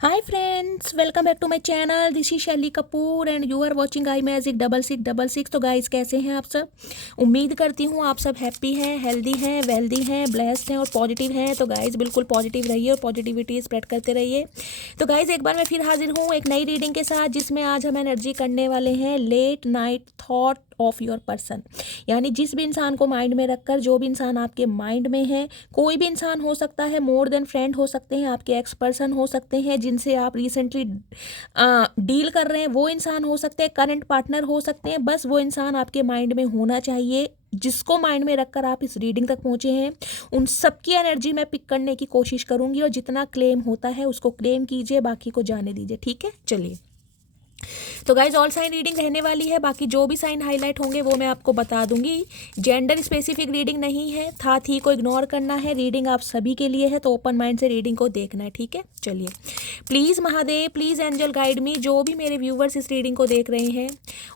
Hi friends, welcome back to my channel. This is Shaili Kapoor and you are watching I magic 6666। तो guys कैसे हैं आप सब। उम्मीद करती हूँ आप सब हैप्पी हैं, हेल्दी हैं, वेल्दी हैं, ब्लेस्ड हैं और पॉजिटिव हैं। तो गाइस बिल्कुल पॉजिटिव रहिए और पॉजिटिविटी स्प्रेड करते रहिए। तो गाइस एक बार मैं फिर हाजिर हूँ एक नई रीडिंग के साथ, जिसमें आज हम एनर्जी करने वाले हैं late night thought of your person. यानी जिस भी इंसान को माइंड में रखकर, जो भी इंसान आपके माइंड में है, कोई भी इंसान हो सकता है, मोर देन फ्रेंड हो सकते हैं, आपके एक्स पर्सन हो सकते हैं, जिनसे आप रिसेंटली डील कर रहे हैं वो इंसान हो सकते हैं, करंट पार्टनर हो सकते हैं। बस वो इंसान आपके माइंड में होना चाहिए जिसको माइंड में रखकर आप इस रीडिंग तक पहुंचे हैं। उन सबकी एनर्जी मैं पिक करने की कोशिश करूंगी और जितना क्लेम होता है उसको क्लेम कीजिए, बाकी को जाने दीजिए। ठीक है, चलिए। तो गाइज ऑल साइन रीडिंग रहने वाली है, बाकी जो भी साइन हाईलाइट होंगे वो मैं आपको बता दूंगी। जेंडर स्पेसिफिक रीडिंग नहीं है, था थी को इग्नोर करना है। रीडिंग आप सभी के लिए है, तो ओपन माइंड से रीडिंग को देखना है। ठीक है, चलिए। Please Mahadev, please angel guide me. जो भी मेरे व्यूवर्स इस रीडिंग को देख रहे हैं,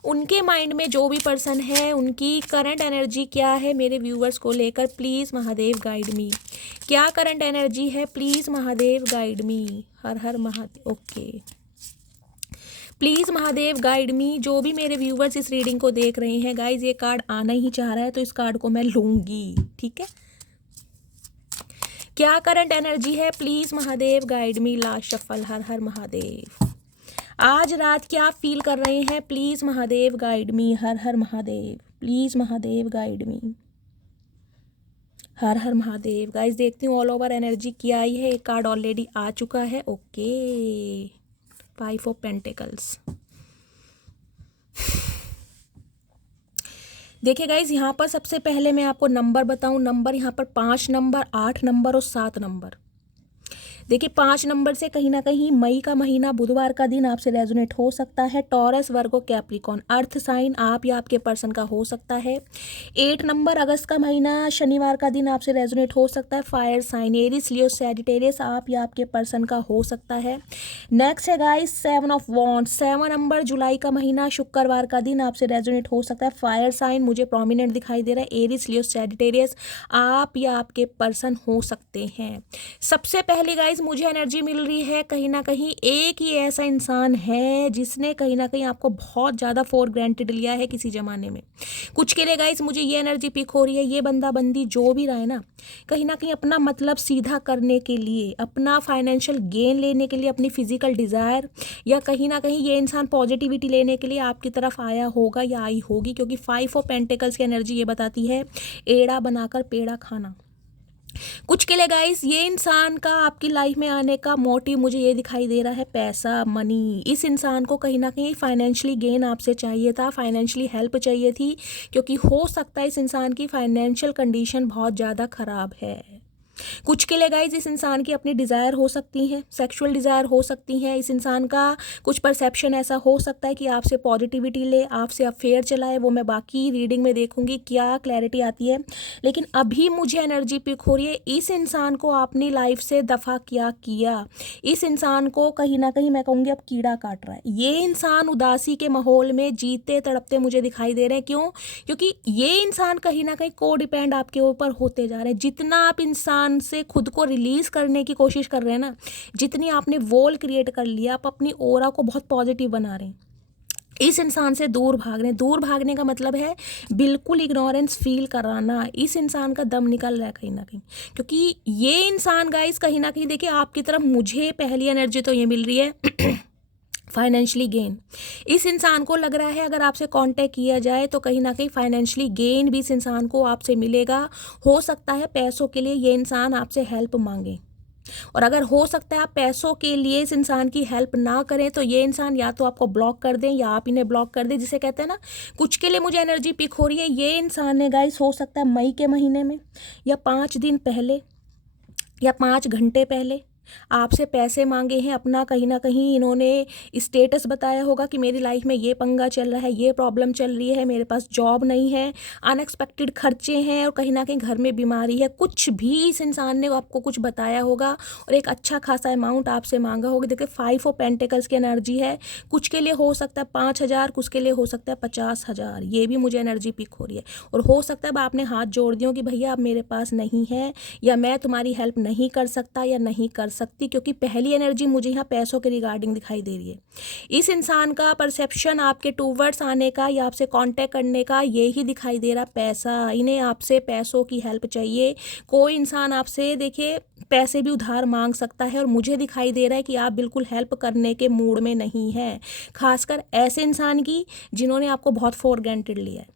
उनके माइंड में जो भी पर्सन है, उनकी करंट एनर्जी क्या है मेरे व्यूवर्स को लेकर, प्लीज़ महादेव गाइड मी। क्या करंट एनर्जी है, प्लीज़ महादेव गाइड मी। हर हर Mahadev. Okay, please Mahadev guide मी। जो भी मेरे व्यूवर्स इस रीडिंग को देख रहे हैं गाइज, ये कार्ड आना ही चाह रहा है तो इस कार्ड को मैं लूँगी। ठीक है, क्या करंट एनर्जी है, please Mahadev guide me. Last shuffle. हर हर महादेव। आज रात क्या फील कर रहे हैं, प्लीज़ महादेव गाइड मी। हर हर Mahadev. Please Mahadev guide me. हर हर महादेव। गाइज देखती हूँ ऑल ओवर एनर्जी क्या आई है। एक कार्ड ऑलरेडी आ चुका है। Okay, 5 of pentacles. देखिए गाइज, यहाँ पर सबसे पहले मैं आपको नंबर बताऊँ। नंबर यहाँ पर 5 नंबर, 8 नंबर और 7 नंबर। देखिए 5 नंबर से कहीं ना कहीं मई का महीना, बुधवार का दिन आपसे रेजोनेट हो सकता है। टॉरस, वर्गो, कैप्रिकॉन, अर्थ साइन आप या आपके पर्सन का हो सकता है। 8 नंबर, अगस्त का महीना, शनिवार का दिन आपसे रेजोनेट हो सकता है। फायर साइन, एरिस, लियो, सैजिटेरियस आप या आपके पर्सन का हो सकता है। नेक्स्ट है गाइस 7 ऑफ वॉन्ड्स। 7 नंबर, जुलाई का महीना, शुक्रवार का दिन आपसे रेजोनेट हो सकता है। फायर साइन मुझे प्रोमिनेंट दिखाई दे रहा है। एरिस, लियो, सैजिटेरियस आप या आपके पर्सन हो सकते हैं। सबसे पहले गाइस मुझे एनर्जी मिल रही है, कहीं ना कहीं एक ही ऐसा इंसान है जिसने कहीं ना कहीं आपको बहुत ज़्यादा फॉर ग्रांटेड लिया है किसी ज़माने में। कुछ के लिए गाइस मुझे ये एनर्जी पिक हो रही है, ये बंदा बंदी जो भी रहा है ना, कहीं ना कहीं अपना मतलब सीधा करने के लिए, अपना फाइनेंशियल गेन लेने के लिए, अपनी फिजिकल डिज़ायर, या कहीं ना कहीं ये इंसान पॉजिटिविटी लेने के लिए आपकी तरफ आया होगा या आई होगी। क्योंकि 5 ऑफ पेंटिकल्स की एनर्जी ये बताती है एड़ा बनाकर पेड़ा खाना। कुछ के लिए गाइस ये इंसान का आपकी लाइफ में आने का मोटिव मुझे ये दिखाई दे रहा है पैसा, मनी। इस इंसान को कहीं ना कहीं फाइनेंशियली गेन आपसे चाहिए था, फाइनेंशियली हेल्प चाहिए थी, क्योंकि हो सकता है इस इंसान की फाइनेंशियल कंडीशन बहुत ज़्यादा ख़राब है। कुछ के लिए गाइज इस इंसान की अपनी डिज़ायर हो सकती है, सेक्सुअल डिज़ायर हो सकती है। इस इंसान का कुछ परसेप्शन ऐसा हो सकता है कि आपसे पॉजिटिविटी ले, आपसे अफेयर चलाए। वो मैं बाकी रीडिंग में देखूंगी क्या क्लैरिटी आती है। लेकिन अभी मुझे एनर्जी पिक हो रही है, इस इंसान को अपनी लाइफ से दफ़ा किया। इस इंसान को कहीं ना कहीं मैं कहूँगी अब कीड़ा काट रहा है। ये इंसान उदासी के माहौल में जीते तड़पते मुझे दिखाई दे रहे हैं। क्यों? क्योंकि ये इंसान कहीं ना कहीं को डिपेंड आपके ऊपर होते जा रहे हैं। जितना आप इंसान से खुद को रिलीज करने की कोशिश कर रहे हैं ना, जितनी आपने वॉल क्रिएट कर लिया, आप अपनी ऑरा को बहुत पॉजिटिव बना रहे हैं, इस इंसान से दूर भाग रहे हैं। दूर भागने का मतलब है बिल्कुल इग्नोरेंस फील कराना। इस इंसान का दम निकल रहा है कहीं ना कहीं, क्योंकि ये इंसान गाइस कहीं ना कहीं देखिए आपकी तरफ, मुझे पहली एनर्जी तो ये मिल रही है फाइनेंशियली गेन। इस इंसान को लग रहा है अगर आपसे कांटेक्ट किया जाए तो कहीं ना कहीं फाइनेंशियली गेन भी इस इंसान को आपसे मिलेगा। हो सकता है पैसों के लिए ये इंसान आपसे हेल्प मांगे, और अगर हो सकता है आप पैसों के लिए इस इंसान की हेल्प ना करें तो ये इंसान या तो आपको ब्लॉक कर दें या आप इन्हें ब्लॉक कर दें, जिसे कहते हैं ना। कुछ के लिए मुझे एनर्जी पिक हो रही है, ये इंसान ने गाइस हो सकता है मई के महीने में, या 5 दिन पहले, या 5 घंटे पहले आपसे पैसे मांगे हैं। अपना कहीं ना कहीं इन्होंने स्टेटस बताया होगा कि मेरी लाइफ में ये पंगा चल रहा है, ये प्रॉब्लम चल रही है, मेरे पास जॉब नहीं है, अनएक्सपेक्टेड खर्चे हैं, और कहीं ना कहीं घर में बीमारी है। कुछ भी इस इंसान ने आपको कुछ बताया होगा और एक अच्छा खासा अमाउंट आपसे मांगा होगा। देखिए 5 ऑफ पेंटिकल्स की एनर्जी है। कुछ के लिए हो सकता है 5,000, कुछ के लिए हो सकता है 50,000। ये भी मुझे एनर्जी पिक हो रही है। और हो सकता है आपने हाथ जोड़ दियो कि भैया अब मेरे पास नहीं है, या मैं तुम्हारी हेल्प नहीं कर सकता या नहीं कर सकती, क्योंकि पहली एनर्जी मुझे यहाँ पैसों के रिगार्डिंग दिखाई दे रही है। इस इंसान का परसेप्शन आपके टूवर्ड्स आने का या आपसे कांटेक्ट करने का यही दिखाई दे रहा, पैसा। इन्हें आपसे पैसों की हेल्प चाहिए। कोई इंसान आपसे देखिए पैसे भी उधार मांग सकता है, और मुझे दिखाई दे रहा है कि आप बिल्कुल हेल्प करने के मूड में नहीं हैं, खासकर ऐसे इंसान की जिन्होंने आपको बहुत फॉर ग्रांटेड लिया है।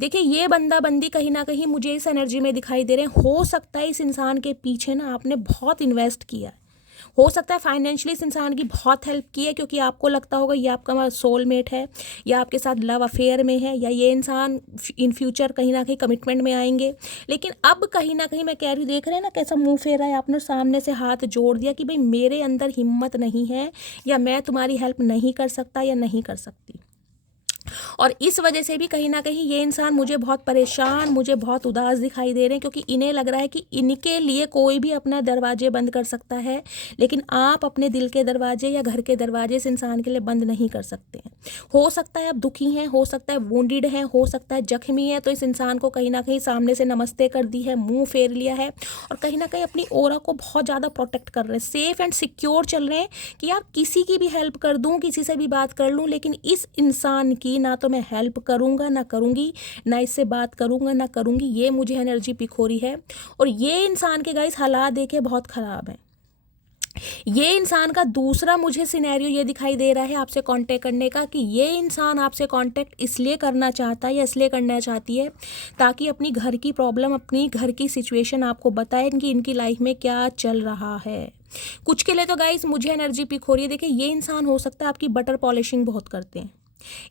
देखिए ये बंदा बंदी कहीं ना कहीं मुझे इस एनर्जी में दिखाई दे रहे हैं। हो सकता है इस इंसान के पीछे ना आपने बहुत इन्वेस्ट किया है, हो सकता है फाइनेंशियली इस इंसान की बहुत हेल्प की है, क्योंकि आपको लगता होगा ये आपका सोलमेट है, या आपके साथ लव अफेयर में है, या ये इंसान इन फ्यूचर कहीं ना कहीं कमिटमेंट में आएंगे। लेकिन अब कहीं ना कहीं मैं कह रही, देख रहे हैं ना कैसा मुंह फेरा है, आपने सामने से हाथ जोड़ दिया कि भाई मेरे अंदर हिम्मत नहीं है, या मैं तुम्हारी हेल्प नहीं कर सकता या नहीं कर सकती। और इस वजह से भी कहीं ना कहीं ये इंसान मुझे बहुत परेशान, मुझे बहुत उदास दिखाई दे रहे हैं, क्योंकि इन्हें लग रहा है कि इनके लिए कोई भी अपना दरवाजे बंद कर सकता है, लेकिन आप अपने दिल के दरवाजे या घर के दरवाजे इस इंसान के लिए बंद नहीं कर सकते हैं। हो सकता है आप दुखी हैं, हो सकता है वुंडेड हैं, हो सकता है जख्मी है, तो इस इंसान को कहीं ना कहीं सामने से नमस्ते कर दी है, मुंह फेर लिया है, और कहीं ना कहीं अपनी ऑरा को बहुत ज़्यादा प्रोटेक्ट कर रहे हैं, सेफ एंड सिक्योर चल रहे हैं कि यार किसी की भी हेल्प कर दूँ, किसी से भी बात कर लूँ, लेकिन इस इंसान की ना तो मैं हेल्प करूँगा ना करूँगी, ना इससे बात करूँगा ना करूँगी। ये मुझे एनर्जी पिखोरी है, और ये इंसान के गाइस हालात देखे बहुत ख़राब है। ये इंसान का दूसरा मुझे सिनेरियो ये दिखाई दे रहा है आपसे कांटेक्ट करने का, कि ये इंसान आपसे कांटेक्ट इसलिए करना चाहता है या इसलिए करना चाहती है ताकि अपनी घर की प्रॉब्लम, अपनी घर की सिचुएशन आपको बताए कि इनकी लाइफ में क्या चल रहा है। कुछ के लिए तो गाइस मुझे एनर्जी पिक हो रही है। देखिए ये इंसान हो सकता है आपकी बटर पॉलिशिंग बहुत करते हैं,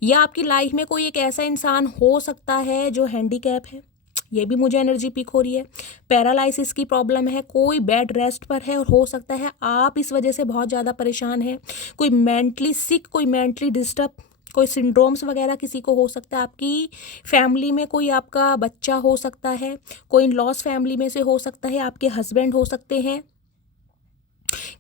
या आपकी लाइफ में कोई एक ऐसा इंसान हो सकता है जो हैंडीकैप है, ये भी मुझे एनर्जी पिक हो रही है। पैरालिसिस की प्रॉब्लम है, कोई बेड रेस्ट पर है, और हो सकता है आप इस वजह से बहुत ज़्यादा परेशान हैं। कोई मेंटली सिक, कोई मेंटली डिस्टर्ब, कोई सिंड्रोम्स वगैरह किसी को हो सकता है। आपकी फैमिली में कोई आपका बच्चा हो सकता है, कोई लॉस फैमिली में से हो सकता है, आपके हस्बैंड हो सकते हैं।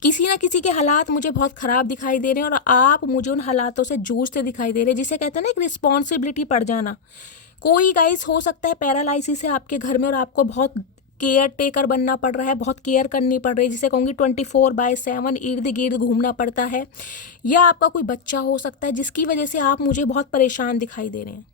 किसी ना किसी के हालात मुझे बहुत ख़राब दिखाई दे रहे हैं, और आप मुझे उन हालातों से जूझते दिखाई दे रहे हैं, जिसे कहते हैं ना एक रिस्पॉन्सिबिलिटी पड़ जाना। कोई गाइस हो सकता है पैरालिसिस है आपके घर में, और आपको बहुत केयर टेकर बनना पड़ रहा है, बहुत केयर करनी पड़ रही है, जिसे कहूँगी 24/7 इर्द गिर्द घूमना पड़ता है। या आपका कोई बच्चा हो सकता है जिसकी वजह से आप मुझे बहुत परेशान दिखाई दे रहे हैं।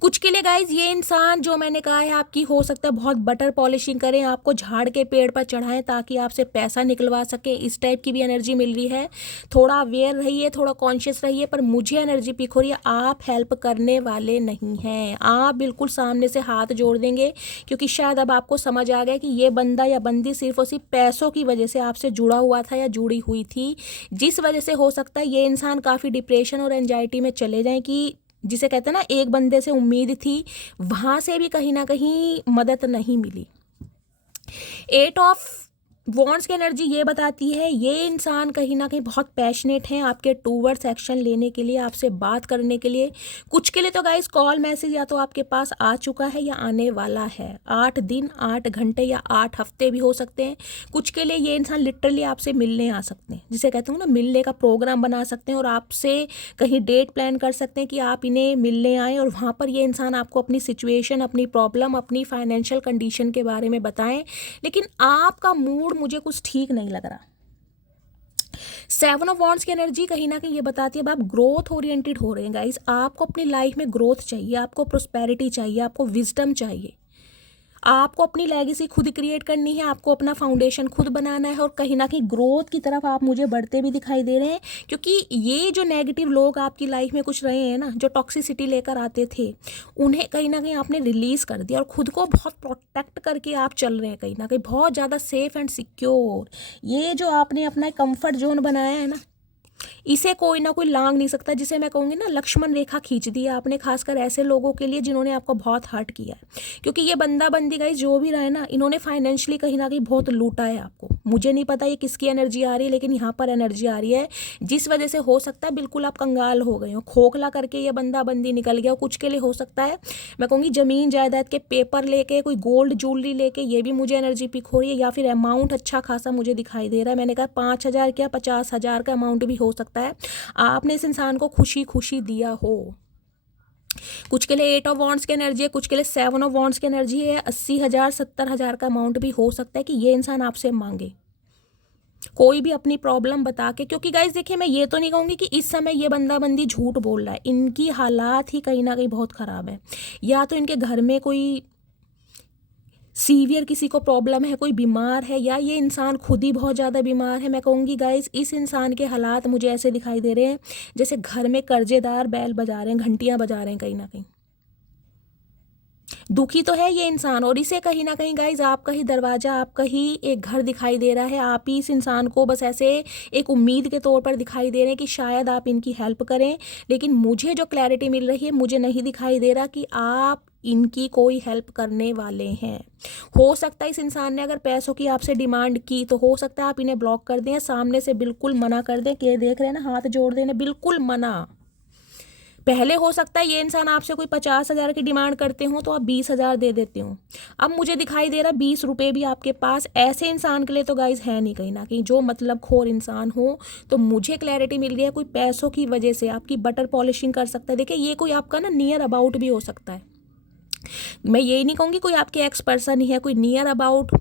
कुछ के लिए गाइज ये इंसान जो मैंने कहा है आपकी हो सकता है बहुत बटर पॉलिशिंग करें, आपको झाड़ के पेड़ पर चढ़ाएं ताकि आपसे पैसा निकलवा सके, इस टाइप की भी एनर्जी मिल रही है। थोड़ा अवेयर रहिए, थोड़ा कॉन्शियस रहिए, पर मुझे एनर्जी पिक हो रही है आप हेल्प करने वाले नहीं हैं। आप बिल्कुल सामने से हाथ जोड़ देंगे, क्योंकि शायद अब आपको समझ आ गया कि ये बंदा या बंदी सिर्फ और सिर्फ पैसों की वजह से आपसे जुड़ा हुआ था या जुड़ी हुई थी, जिस वजह से हो सकता है ये इंसान काफ़ी डिप्रेशन और एंजाइटी में चले जाएं, कि जिसे कहते हैं ना एक बंदे से उम्मीद थी, वहाँ से भी कहीं ना कहीं मदद नहीं मिली। 8 ऑफ वॉन्ड्स की एनर्जी ये बताती है ये इंसान कहीं ना कहीं बहुत पैशनेट हैं आपके टूवर्ड्स एक्शन लेने के लिए, आपसे बात करने के लिए। कुछ के लिए तो गाइस कॉल मैसेज या तो आपके पास आ चुका है या आने वाला है। 8 दिन, 8 घंटे या 8 हफ्ते भी हो सकते हैं। कुछ के लिए ये इंसान लिटरली आपसे मिलने आ सकते हैं, जिसे कहते हैं ना मिलने का प्रोग्राम बना सकते हैं, और आपसे कहीं डेट प्लान कर सकते हैं कि आप इन्हें मिलने आएँ, और वहाँ पर ये इंसान आपको अपनी सिचुएशन, अपनी प्रॉब्लम, अपनी फाइनेंशियल कंडीशन के बारे में बताएं। लेकिन आपका मूड मुझे कुछ ठीक नहीं लग रहा। 7 ऑफ वॉन्ड्स की एनर्जी कहीं ना कहीं ये बताती है अब आप ग्रोथ ओरिएंटेड हो रहे हैं गाइस। आपको अपनी लाइफ में ग्रोथ चाहिए, आपको प्रोस्पेरिटी चाहिए, आपको विजडम चाहिए, आपको अपनी लेगेसी खुद क्रिएट करनी है, आपको अपना फाउंडेशन खुद बनाना है, और कहीं ना कहीं ग्रोथ की तरफ आप मुझे बढ़ते भी दिखाई दे रहे हैं। क्योंकि ये जो नेगेटिव लोग आपकी लाइफ में कुछ रहे हैं ना, जो टॉक्सिसिटी लेकर आते थे, उन्हें कहीं ना कहीं आपने रिलीज़ कर दिया, और खुद को बहुत प्रोटेक्ट करके आप चल रहे हैं कहीं ना कहीं बहुत ज़्यादा सेफ एंड सिक्योर। ये जो आपने अपना कंफर्ट जोन बनाया है ना, इसे कोई ना कोई लांग नहीं सकता, जिसे मैं कहूँगी ना लक्ष्मण रेखा खींच दी है आपने, खासकर ऐसे लोगों के लिए जिन्होंने आपको बहुत हर्ट किया है। क्योंकि ये बंदा बंदी गाइस जो भी रहा है ना, इन्होंने फाइनेंशियली कहीं ना कहीं बहुत लूटा है आपको। मुझे नहीं पता ये किसकी एनर्जी आ रही है, लेकिन यहाँ पर एनर्जी आ रही है जिस वजह से हो सकता है बिल्कुल आप कंगाल हो गए हो, खोखला करके ये बंदा बंदी निकल गया हो। कुछ के लिए हो सकता है मैं कहूँगी ज़मीन जायदाद के पेपर लेके, कोई गोल्ड ज्वेलरी लेके, ये भी मुझे एनर्जी पिक हो रही है, या फिर अमाउंट अच्छा खासा मुझे दिखाई दे रहा है। मैंने कहा 5,000 क्या 50,000 का अमाउंट भी हो सकता है। आपने इस इंसान को खुशी खुशी दिया हो, कुछ के लिए 8 ऑफ वॉन्ड्स की एनर्जी है, कुछ के लिए 7 ऑफ वॉन्ड्स की एनर्जी है। 80,000 70,000 का अमाउंट भी हो सकता है कि ये इंसान आपसे मांगे, कोई भी अपनी प्रॉब्लम बता के। क्योंकि गाइज देखिए, मैं ये तो नहीं कहूँगी कि इस समय ये बंदा बंदी झूठ बोल रहा है, इनकी हालात ही कहीं ना कहीं बहुत ख़राब है। या तो इनके घर में कोई सीवियर किसी को प्रॉब्लम है, कोई बीमार है, या ये इंसान खुद ही बहुत ज़्यादा बीमार है। मैं कहूँगी गाइज, इस इंसान के हालात मुझे ऐसे दिखाई दे रहे हैं जैसे घर में कर्जेदार बैल बजा रहे हैं, घंटियाँ बजा रहे हैं, कहीं ना कहीं दुखी तो है ये इंसान। और इसे कहीं ना कहीं गाइज आपका ही दरवाज़ा, आपका ही एक घर दिखाई दे रहा है। आप ही इस इंसान को बस ऐसे एक उम्मीद के तौर पर दिखाई दे रहे हैं कि शायद आप इनकी हेल्प करें। लेकिन मुझे जो क्लैरिटी मिल रही है, मुझे नहीं दिखाई दे रहा कि आप इनकी कोई हेल्प करने वाले हैं। हो सकता है इस इंसान ने अगर पैसों की आपसे डिमांड की तो हो सकता है आप इन्हें ब्लॉक कर दें, सामने से बिल्कुल मना कर दें कि देख रहे हैं ना, हाथ जोड़ दें, बिल्कुल मना। पहले हो सकता है ये इंसान आपसे कोई 50,000 की डिमांड करते हो तो आप 20,000 दे देते हो। अब मुझे दिखाई दे रहा 20 रुपये भी आपके पास ऐसे इंसान के लिए तो गाइज है नहीं, कहीं ना कहीं जो मतलब खोर इंसान हो। तो मुझे क्लैरिटी मिल गई है, कोई पैसों की वजह से आपकी बटर पॉलिशिंग कर सकता है। देखिए, ये कोई आपका ना नियर अबाउट भी हो सकता है। मैं यही नहीं कहूँगी कोई आपके एक्स पर्सन ही है, कोई नियर अबाउट,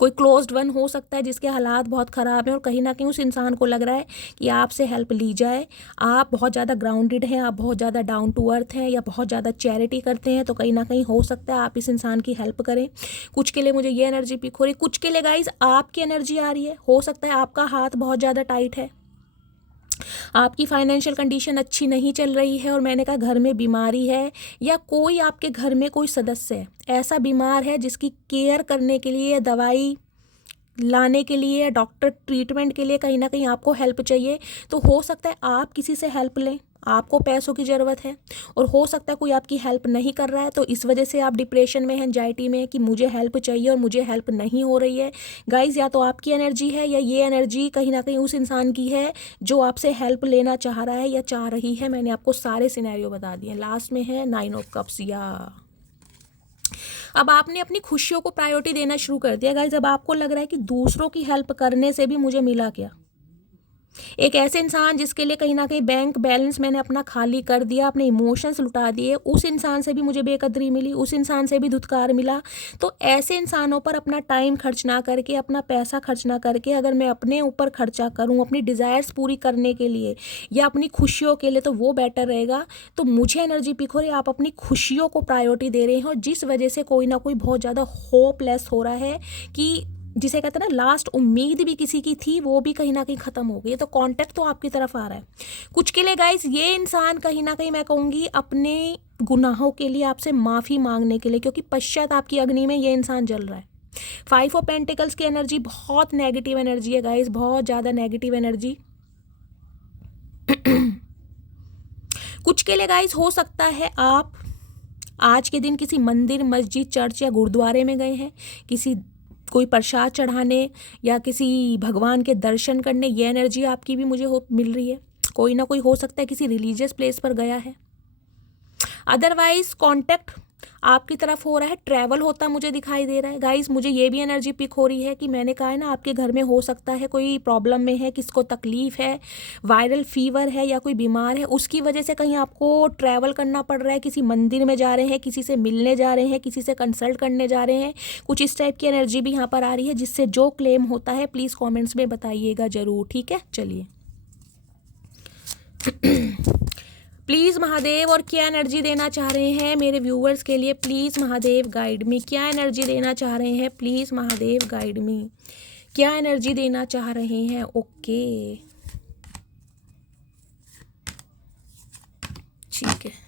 कोई क्लोज्ड वन हो सकता है जिसके हालात बहुत ख़राब हैं और कहीं ना कहीं उस इंसान को लग रहा है कि आपसे हेल्प ली जाए। आप बहुत ज़्यादा ग्राउंडेड हैं, आप बहुत ज़्यादा डाउन टू अर्थ हैं, या बहुत ज़्यादा चैरिटी करते हैं, तो कहीं ना कहीं हो सकता है आप इस इंसान की हेल्प करें। कुछ के लिए मुझे ये एनर्जी पिक हो रही है, कुछ के लिए गाइज आपकी एनर्जी आ रही है। हो सकता है आपका हाथ बहुत ज़्यादा टाइट है, आपकी फाइनेंशियल कंडीशन अच्छी नहीं चल रही है, और मैंने कहा घर में बीमारी है, या कोई आपके घर में कोई सदस्य है ऐसा बीमार है जिसकी केयर करने के लिए, दवाई लाने के लिए, डॉक्टर ट्रीटमेंट के लिए कहीं ना कहीं आपको हेल्प चाहिए। तो हो सकता है आप किसी से हेल्प लें, आपको पैसों की ज़रूरत है, और हो सकता है कोई आपकी हेल्प नहीं कर रहा है, तो इस वजह से आप डिप्रेशन में हैं, एंजाइटी में, कि मुझे हेल्प चाहिए और मुझे हेल्प नहीं हो रही है। गाइज, या तो आपकी एनर्जी है या ये एनर्जी कहीं ना कहीं उस इंसान की है जो आपसे हेल्प लेना चाह रहा है या चाह रही है। मैंने आपको सारे सिनेरियो बता दिए। लास्ट में है 9 ऑफ कप्स। या अब आपने अपनी खुशियों को प्रायोरिटी देना शुरू कर दिया गाइज। अब आपको लग रहा है कि दूसरों की हेल्प करने से भी मुझे मिला क्या। एक ऐसे इंसान जिसके लिए कहीं ना कहीं बैंक बैलेंस मैंने अपना खाली कर दिया, अपने इमोशंस लुटा दिए, उस इंसान से भी मुझे बेकदरी मिली, उस इंसान से भी धुतकार मिला। तो ऐसे इंसानों पर अपना टाइम खर्च ना करके, अपना पैसा खर्च ना करके, अगर मैं अपने ऊपर खर्चा करूं अपनी डिज़ायर्स पूरी करने के लिए या अपनी खुशियों के लिए, तो वो बेटर रहेगा। तो मुझे एनर्जी पिक हो रही है, आप अपनी खुशियों को प्रायोरिटी दे रहे हैं, और जिस वजह से कोई ना कोई बहुत ज़्यादा होपलेस हो रहा है, कि जिसे कहते हैं ना लास्ट उम्मीद भी किसी की थी, वो भी कहीं ना कहीं ख़त्म हो गई। तो कांटेक्ट तो आपकी तरफ आ रहा है। कुछ के लिए गाइस ये इंसान कहीं ना कहीं मैं कहूँगी अपने गुनाहों के लिए आपसे माफ़ी मांगने के लिए, क्योंकि पश्चाताप की अग्नि में ये इंसान जल रहा है। 5 ऑफ पेंटिकल्स की एनर्जी बहुत नेगेटिव एनर्जी है गाइस, बहुत ज़्यादा नेगेटिव एनर्जी। कुछ के लिए गाइस हो सकता है आप आज के दिन किसी मंदिर, मस्जिद, चर्च या गुरुद्वारे में गए हैं, किसी कोई प्रसाद चढ़ाने या किसी भगवान के दर्शन करने। ये एनर्जी आपकी भी मुझे मिल रही है। कोई ना कोई हो सकता है किसी रिलीजियस प्लेस पर गया है। अदरवाइज कांटेक्ट आपकी तरफ हो रहा है, ट्रैवल होता मुझे दिखाई दे रहा है। गाइस, मुझे ये भी एनर्जी पिक हो रही है कि मैंने कहा है ना, आपके घर में हो सकता है कोई प्रॉब्लम में है, किसको तकलीफ है, वायरल फीवर है या कोई बीमार है, उसकी वजह से कहीं आपको ट्रैवल करना पड़ रहा है, किसी मंदिर में जा रहे हैं, किसी से मिलने जा रहे हैं, किसी से कंसल्ट करने जा रहे हैं। कुछ इस टाइप की एनर्जी भी यहाँ पर आ रही है, जिससे जो क्लेम होता है प्लीज़ कॉमेंट्स में बताइएगा ज़रूर, ठीक है। चलिए प्लीज़ महादेव और क्या एनर्जी देना चाह रहे हैं मेरे व्यूअर्स के लिए, प्लीज़ महादेव गाइड मी। क्या एनर्जी देना चाह रहे हैं, प्लीज़ महादेव गाइड मी। क्या एनर्जी देना चाह रहे हैं। ओके, ठीक है।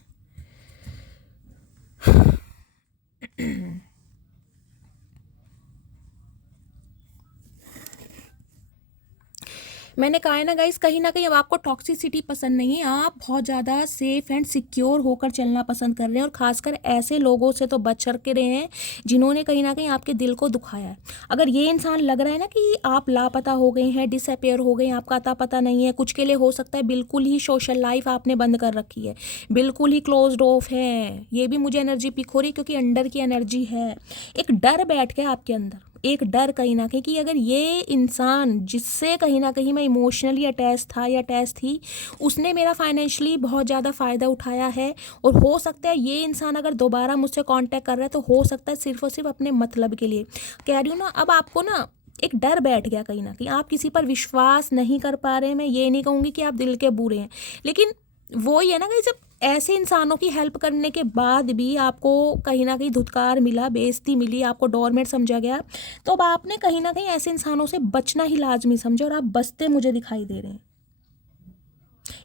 मैंने कहा है ना गाइस, कहीं ना कहीं अब आपको टॉक्सिसिटी पसंद नहीं है, आप बहुत ज़्यादा सेफ एंड सिक्योर होकर चलना पसंद कर रहे हैं, और ख़ासकर ऐसे लोगों से तो बच कर के रहे हैं जिन्होंने कहीं ना कहीं आपके दिल को दुखाया है। अगर ये इंसान लग रहा है ना कि आप लापता हो गए हैं, डिसअपेयर हो गए हैं, आपका अता पता नहीं है, कुछ के लिए हो सकता है बिल्कुल ही सोशल लाइफ आपने बंद कर रखी है, बिल्कुल ही क्लोज्ड ऑफ है। ये भी मुझे एनर्जी पिक हो रही है, क्योंकि अंडर की एनर्जी है, एक डर बैठ गया आपके अंदर, एक डर कहीं ना कहीं कि अगर ये इंसान जिससे कहीं ना कहीं मैं इमोशनली अटैच था या अटैच थी, उसने मेरा फाइनेंशियली बहुत ज़्यादा फ़ायदा उठाया है, और हो सकता है ये इंसान अगर दोबारा मुझसे कांटेक्ट कर रहा है तो हो सकता है सिर्फ और सिर्फ अपने मतलब के लिए। कह रही हूँ ना, अब आपको ना एक डर बैठ गया कहीं ना कहीं, आप किसी पर विश्वास नहीं कर पा रहे हैं। मैं ये नहीं कहूँगी कि आप दिल के बुरे हैं, लेकिन वो ही है ना कि जब ऐसे इंसानों की हेल्प करने के बाद भी आपको कहीं ना कहीं धुतकार मिला, बेइज्जती मिली, आपको डोरमेट समझा गया, तो अब आपने कहीं ना कहीं ऐसे इंसानों से बचना ही लाजमी समझा, और आप बचते मुझे दिखाई दे रहे हैं।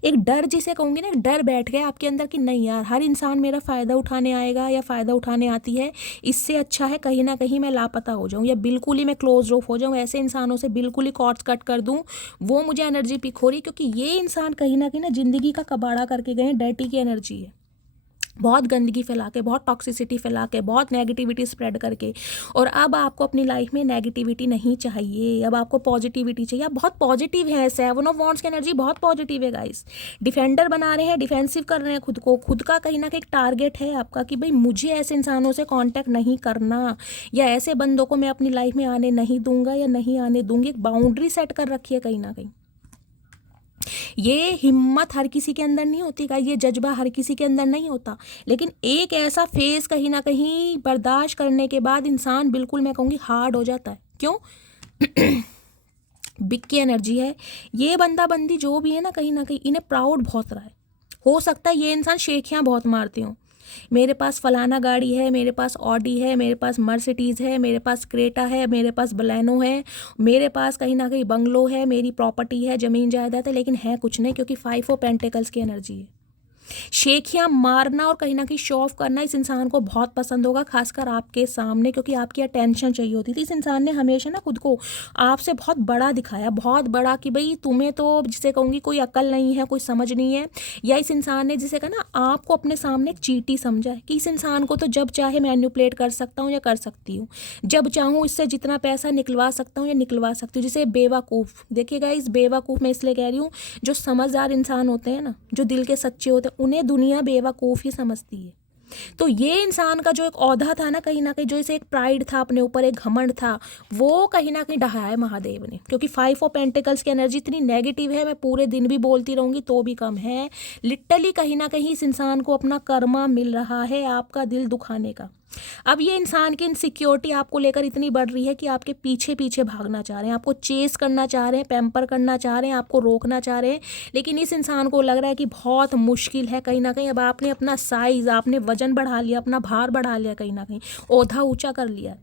एक डर जिसे कहूँगी ना, एक डर बैठ गया आपके अंदर कि नहीं यार, हर इंसान मेरा फ़ायदा उठाने आएगा या फ़ायदा उठाने आती है, इससे अच्छा है कहीं ना कहीं मैं लापता हो जाऊँ या बिल्कुल ही मैं क्लोज ऑफ हो जाऊँ, ऐसे इंसानों से बिल्कुल ही कॉर्ड्स कट कर दूँ। वो मुझे एनर्जी पिक हो रही, क्योंकि ये इंसान कहीं ना ज़िंदगी का कबाड़ा करके गए हैं, डर्टी की एनर्जी है, बहुत गंदगी फैला के, बहुत टॉक्सिसिटी फैला के, बहुत नेगेटिविटी स्प्रेड करके। और अब आपको अपनी लाइफ में नेगेटिविटी नहीं चाहिए, अब आपको पॉजिटिविटी चाहिए। आप बहुत पॉजिटिव है, 7 ऑफ वॉन्ड्स की एनर्जी बहुत पॉजिटिव है गाइस। डिफेंडर बना रहे हैं, डिफेंसिव कर रहे हैं खुद को, खुद का कहीं ना कहीं टारगेट है आपका कि भाई मुझे ऐसे इंसानों से कांटेक्ट नहीं करना, या ऐसे बंदों को मैं अपनी लाइफ में आने नहीं दूंगा या नहीं आने दूंगी। एक बाउंड्री सेट कर रखी है कहीं ना कहीं। ये हिम्मत हर किसी के अंदर नहीं होती, ये जज्बा हर किसी के अंदर नहीं होता, लेकिन एक ऐसा फेस कहीं ना कहीं बर्दाश्त करने के बाद इंसान बिल्कुल, मैं कहूँगी, हार्ड हो जाता है। क्यों? बिग की एनर्जी है। ये बंदा बंदी जो भी है ना कहीं इन्हें प्राउड बहुत रहा है। हो सकता है ये इंसान शेखियाँ बहुत मारते हों, मेरे पास फलाना गाड़ी है, मेरे पास ऑडी है, मेरे पास मर्सिडीज़ है, मेरे पास क्रेटा है, मेरे पास बलेनो है, मेरे पास कहीं ना कहीं बंगलो है, मेरी प्रॉपर्टी है, ज़मीन जायदाद है, लेकिन है कुछ नहीं, क्योंकि 5 ऑफ पेंटिकल्स की एनर्जी है। शेखियाँ मारना और कहीं ना कहीं शो ऑफ करना इस इंसान को बहुत पसंद होगा, खासकर आपके सामने, क्योंकि आपकी अटेंशन चाहिए होती थी। इस इंसान ने हमेशा ना खुद को आपसे बहुत बड़ा दिखाया, बहुत बड़ा, कि भाई तुम्हें तो जिसे कहूँगी कोई अक्ल नहीं है, कोई समझ नहीं है। या इस इंसान ने जिसे कहा ना, आपको अपने सामने एक चींटी समझा है कि इस इंसान को तो जब चाहे मैनिपुलेट कर सकता हूँ या कर सकती हूँ, जब चाहूँ इससे जितना पैसा निकलवा सकता हूँ या निकलवा सकती हूँ। जिसे बेवकूफ़, देखिएगा इस बेवकूफ़ मैं इसलिए कह रही हूँ, जो समझदार इंसान होते हैं ना, जो दिल के सच्चे होते हैं, उन्हें दुनिया बेवकूफ़ ही समझती है। तो ये इंसान का जो एक औधा था ना कहीं जो इसे एक प्राइड था अपने ऊपर, एक घमंड था, वो कहीं ना कहीं ढहाया है महादेव ने। क्योंकि 5 ऑफ पेंटिकल्स की एनर्जी इतनी नेगेटिव है, मैं पूरे दिन भी बोलती रहूँगी तो भी कम है। लिटरली कहीं ना कहीं इस इंसान को अपना कर्मा मिल रहा है आपका दिल दुखाने का। अब ये इंसान की इनसिक्योरिटी आपको लेकर इतनी बढ़ रही है कि आपके पीछे पीछे भागना चाह रहे हैं, आपको चेस करना चाह रहे हैं, पैम्पर करना चाह रहे हैं, आपको रोकना चाह रहे हैं। लेकिन इस इंसान को लग रहा है कि बहुत मुश्किल है कहीं ना कहीं। अब आपने अपना साइज, आपने वजन बढ़ा लिया, अपना भार बढ़ा लिया, कहीं ना कहीं ओढ़ा ऊंचा कर लिया।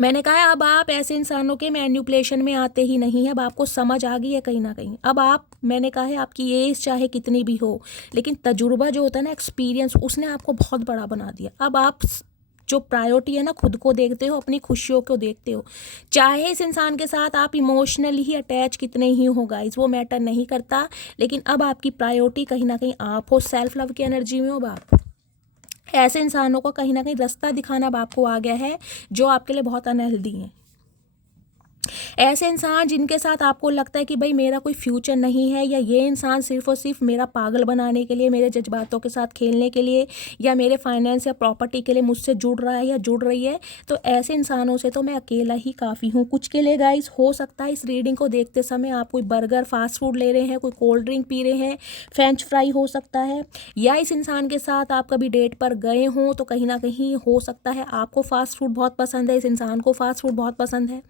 मैंने कहा है, अब आप ऐसे इंसानों के मैनिपुलेशन में आते ही नहीं है। अब आपको समझ आ गई है कहीं ना कहीं। अब आप, मैंने कहा है, आपकी एज चाहे कितनी भी हो, लेकिन तजुर्बा जो होता है ना, एक्सपीरियंस, उसने आपको बहुत बड़ा बना दिया। अब आप जो प्रायोरिटी है ना, खुद को देखते हो, अपनी खुशियों को देखते हो। चाहे इस इंसान के साथ आप इमोशनली ही अटैच कितने ही हो गाइस, वो मैटर नहीं करता, लेकिन अब आपकी प्रायोरिटी कहीं ना कहीं आप हो, सेल्फ लव की एनर्जी में हो। अब आप ऐसे इंसानों को कहीं ना कहीं रास्ता दिखाना अब आपको आ गया है, जो आपके लिए बहुत अनहेल्दी हैं। ऐसे इंसान जिनके साथ आपको लगता है कि भाई मेरा कोई फ्यूचर नहीं है, या ये इंसान सिर्फ और सिर्फ मेरा पागल बनाने के लिए, मेरे जज्बातों के साथ खेलने के लिए, या मेरे फाइनेंस या प्रॉपर्टी के लिए मुझसे जुड़ रहा है या जुड़ रही है, तो ऐसे इंसानों से तो मैं अकेला ही काफ़ी हूँ। कुछ के लिए गाइस हो सकता है इस रीडिंग को देखते समय आप कोई बर्गर, फास्ट फूड ले रहे हैं, कोई कोल्ड ड्रिंक पी रहे हैं, फ्रेंच फ्राई हो सकता है, या इस इंसान के साथ आप कभी डेट पर गए हों, तो कहीं ना कहीं हो सकता है आपको फास्ट फूड बहुत पसंद है, इस इंसान को फास्ट फूड बहुत पसंद है,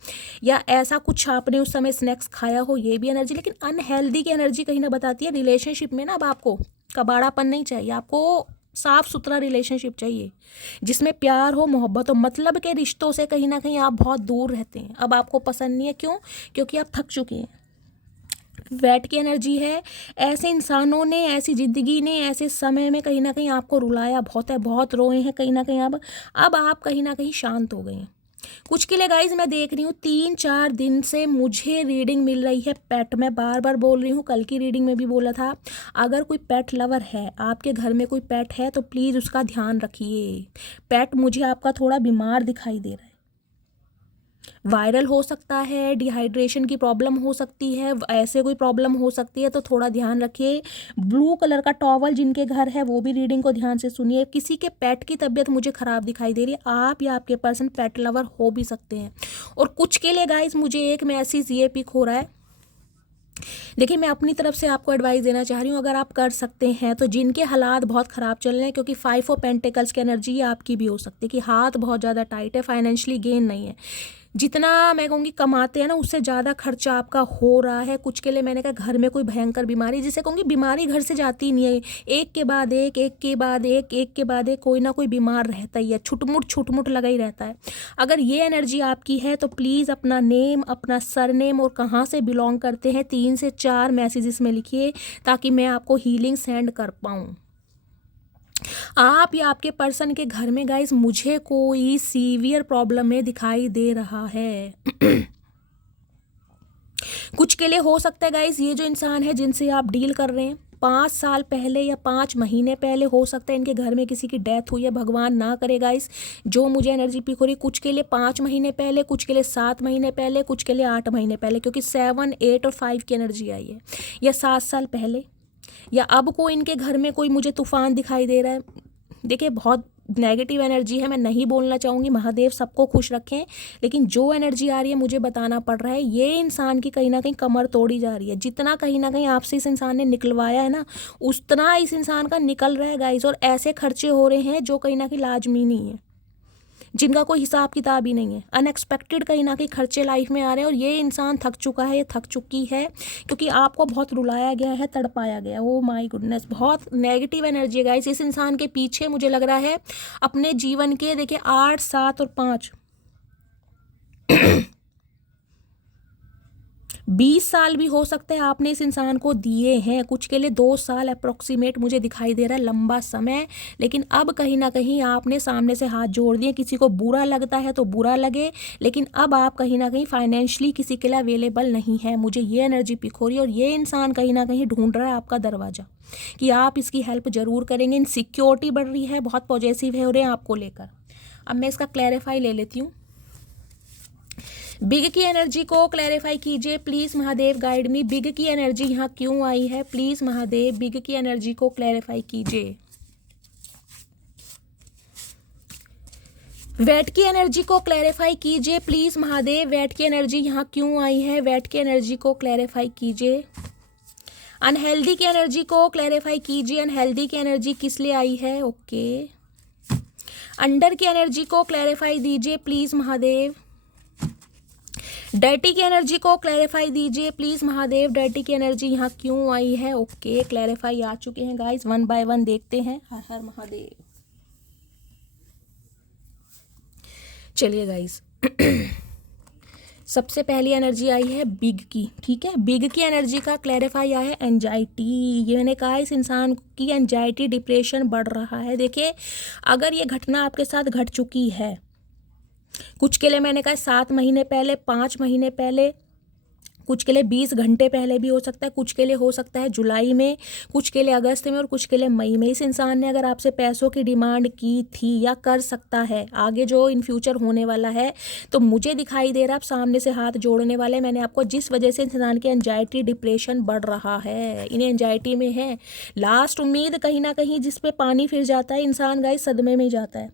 या ऐसा कुछ आपने उस समय स्नैक्स खाया हो, ये भी एनर्जी। लेकिन अनहेल्दी की एनर्जी कहीं ना बताती है रिलेशनशिप में ना, अब आपको कबाड़ापन नहीं चाहिए, आपको साफ सुथरा रिलेशनशिप चाहिए जिसमें प्यार हो, मोहब्बत हो। मतलब के रिश्तों से कहीं ना कहीं आप बहुत दूर रहते हैं, अब आपको पसंद नहीं है। क्यों? क्योंकि आप थक चुके हैं। वैट की एनर्जी है। ऐसे इंसानों ने, ऐसी ज़िंदगी ने, ऐसे समय में कहीं ना कहीं आपको रुलाया बहुत है, बहुत रोए हैं कहीं ना कहीं। अब आप कहीं ना कहीं शांत हो गए हैं। कुछ के लिए गाइज मैं देख रही हूँ 3-4 दिन से मुझे रीडिंग मिल रही है पेट। मैं बार बार बोल रही हूँ, कल की रीडिंग में भी बोला था, अगर कोई पेट लवर है, आपके घर में कोई पेट है, तो प्लीज़ उसका ध्यान रखिए। पेट मुझे आपका थोड़ा बीमार दिखाई दे रहा है। वायरल हो सकता है, डिहाइड्रेशन की प्रॉब्लम हो सकती है, ऐसे कोई प्रॉब्लम हो सकती है, तो थोड़ा ध्यान रखिए। ब्लू कलर का टॉवल जिनके घर है वो भी रीडिंग को ध्यान से सुनिए। किसी के पेट की तबीयत मुझे ख़राब दिखाई दे रही है, आप या आपके पर्सन पेट लवर हो भी सकते हैं। और कुछ के लिए गाइस मुझे एक मैसेज ये पिक हो रहा है, देखिए मैं अपनी तरफ से आपको एडवाइस देना चाह रही हूँ, अगर आप कर सकते हैं तो जिनके हालात बहुत ख़राब चल रहे हैं, क्योंकि 5 ऑफ पेंटिकल्स की एनर्जी आपकी भी हो सकती है कि हाथ बहुत ज़्यादा टाइट है, फाइनेंशियली गेन नहीं है, जितना मैं कहूँगी कमाते हैं ना उससे ज़्यादा खर्चा आपका हो रहा है। कुछ के लिए मैंने कहा घर में कोई भयंकर बीमारी, जिसे कहूँगी बीमारी घर से जाती नहीं है, एक के बाद एक, एक के बाद एक के बाद एक, कोई ना कोई बीमार रहता ही है, छुटमुट लगा ही रहता है। अगर ये एनर्जी आपकी है तो प्लीज़ अपना नेम, अपना सरनेम और कहाँ से बिलोंग करते हैं 3 से 4 मैसेजेस में लिखिए, ताकि मैं आपको हीलिंग सेंड कर पाऊँ। आप या आपके पर्सन के घर में गाइस मुझे कोई सीवियर प्रॉब्लम में दिखाई दे रहा है। कुछ के लिए हो सकता है गाइस ये जो इंसान है जिनसे आप डील कर रहे हैं 5 साल पहले या 5 महीने पहले हो सकता है इनके घर में किसी की डेथ हुई है, भगवान ना करे गाइस, जो मुझे एनर्जी पिक हो रही। कुछ के लिए 5 महीने पहले, कुछ के लिए 7 महीने पहले, कुछ के लिए 8 महीने पहले, क्योंकि 7, 8 और 5 की एनर्जी आई है, या 7 साल पहले, या अब कोई इनके घर में कोई मुझे तूफान दिखाई दे रहा है। देखिए बहुत नेगेटिव एनर्जी है, मैं नहीं बोलना चाहूँगी, महादेव सबको खुश रखें, लेकिन जो एनर्जी आ रही है मुझे बताना पड़ रहा है, ये इंसान की कहीं ना कहीं कमर तोड़ी जा रही है। जितना कहीं ना कहीं आपसे इस इंसान ने निकलवाया है ना, उतना इस इंसान का निकल रहा है गाइस, और ऐसे खर्चे हो रहे हैं जो कहीं ना कहीं लाजमी नहीं है, जिनका कोई हिसाब किताब ही नहीं है। अनएक्सपेक्टेड कहीं ना कहीं खर्चे लाइफ में आ रहे हैं, और ये इंसान थक चुका है, ये थक चुकी है, क्योंकि आपको बहुत रुलाया गया है, तड़पाया गया। ओ माय गुडनेस, बहुत नेगेटिव एनर्जी है गाइस। इस इंसान के पीछे मुझे लग रहा है अपने जीवन के, देखिए 8, 7 और 5 20 साल भी हो सकता है आपने इस इंसान को दिए हैं। कुछ के लिए 2 साल अप्रोक्सीमेट मुझे दिखाई दे रहा है, लंबा समय। लेकिन अब कहीं ना कहीं आपने सामने से हाथ जोड़ दिए। किसी को बुरा लगता है तो बुरा लगे, लेकिन अब आप कहीं ना कहीं फाइनेंशियली किसी के लिए अवेलेबल नहीं है, मुझे ये एनर्जी पिक हो रही है। और ये इंसान कहीं ना कहीं ढूंढ रहा है आपका दरवाज़ा कि आप इसकी हेल्प ज़रूर करेंगे। इनसिक्योरिटी बढ़ रही है, बहुत पॉजिटिव हो रहे हैं आपको लेकर। अब मैं इसका क्लैरिफाई ले लेती हूँ। बिग की एनर्जी को क्लैरिफाई कीजिए please Mahadev, guide me. Big की एनर्जी यहाँ क्यों आई है, प्लीज़ महादेव बिग की एनर्जी को क्लैरिफाई कीजिए। वेट की एनर्जी को क्लैरिफाई कीजिए प्लीज़ महादेव, वेट की एनर्जी यहाँ क्यों आई है, वेट की एनर्जी को क्लैरिफाई कीजिए। अनहेल्दी की एनर्जी को क्लैरिफाई कीजिए, अनहेल्दी की एनर्जी किस लिए आई है, ओके। अंडर की एनर्जी को क्लैरिफाई दीजिए प्लीज़ महादेव। डर्टी की एनर्जी को क्लैरिफाई दीजिए प्लीज़ महादेव, डर्टी की एनर्जी यहाँ क्यों आई है, ओके। क्लैरिफाई आ चुके हैं गाइस, 1 बाय 1 देखते हैं। हर हर महादेव। चलिए गाइस सबसे पहली एनर्जी आई है बिग की, ठीक है। बिग की एनर्जी का क्लैरिफाई आया है एंजाइटी। ये मैंने कहा इस इंसान की एंजाइटी, डिप्रेशन बढ़ रहा है। देखिए अगर ये घटना आपके साथ घट चुकी है, कुछ के लिए मैंने कहा 7 महीने पहले, 5 महीने पहले, कुछ के लिए 20 घंटे पहले भी हो सकता है, कुछ के लिए हो सकता है जुलाई में, कुछ के लिए अगस्त में, और कुछ के लिए मई में। इस इंसान ने अगर आपसे पैसों की डिमांड की थी या कर सकता है आगे जो इन फ्यूचर होने वाला है, तो मुझे दिखाई दे रहा है आप सामने से हाथ जोड़ने वाले। मैंने आपको जिस वजह से इंसान की एंजाइटी, डिप्रेशन बढ़ रहा है, इन्हें एंजाइटी में है। लास्ट उम्मीद कहीं ना कहीं जिस पे पानी फिर जाता है इंसान गाइस, सदमे में जाता है।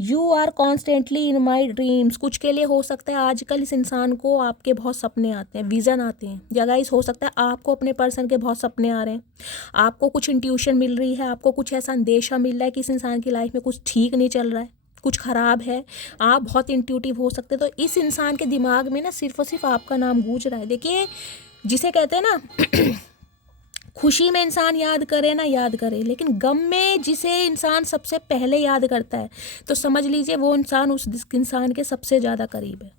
You are constantly in my dreams. कुछ के लिए हो सकता है आजकल इस इंसान को आपके बहुत सपने आते हैं, विजन आते हैं, या गाइस हो सकता है आपको अपने पर्सन के बहुत सपने आ रहे हैं, आपको कुछ इंट्यूशन मिल रही है, आपको कुछ ऐसा अंदेशा मिल रहा है कि इस इंसान की लाइफ में कुछ ठीक नहीं चल रहा है, कुछ खराब है। आप बहुत इंट्यूटिव हो सकते हैं, तो इस इंसान के दिमाग में ना सिर्फ और सिर्फ आपका नाम गूंज रहा है। देखिए जिसे कहते हैं ना खुशी में इंसान याद करे ना याद करे, लेकिन गम में जिसे इंसान सबसे पहले याद करता है, तो समझ लीजिए वो इंसान उस इंसान के सबसे ज़्यादा करीब है।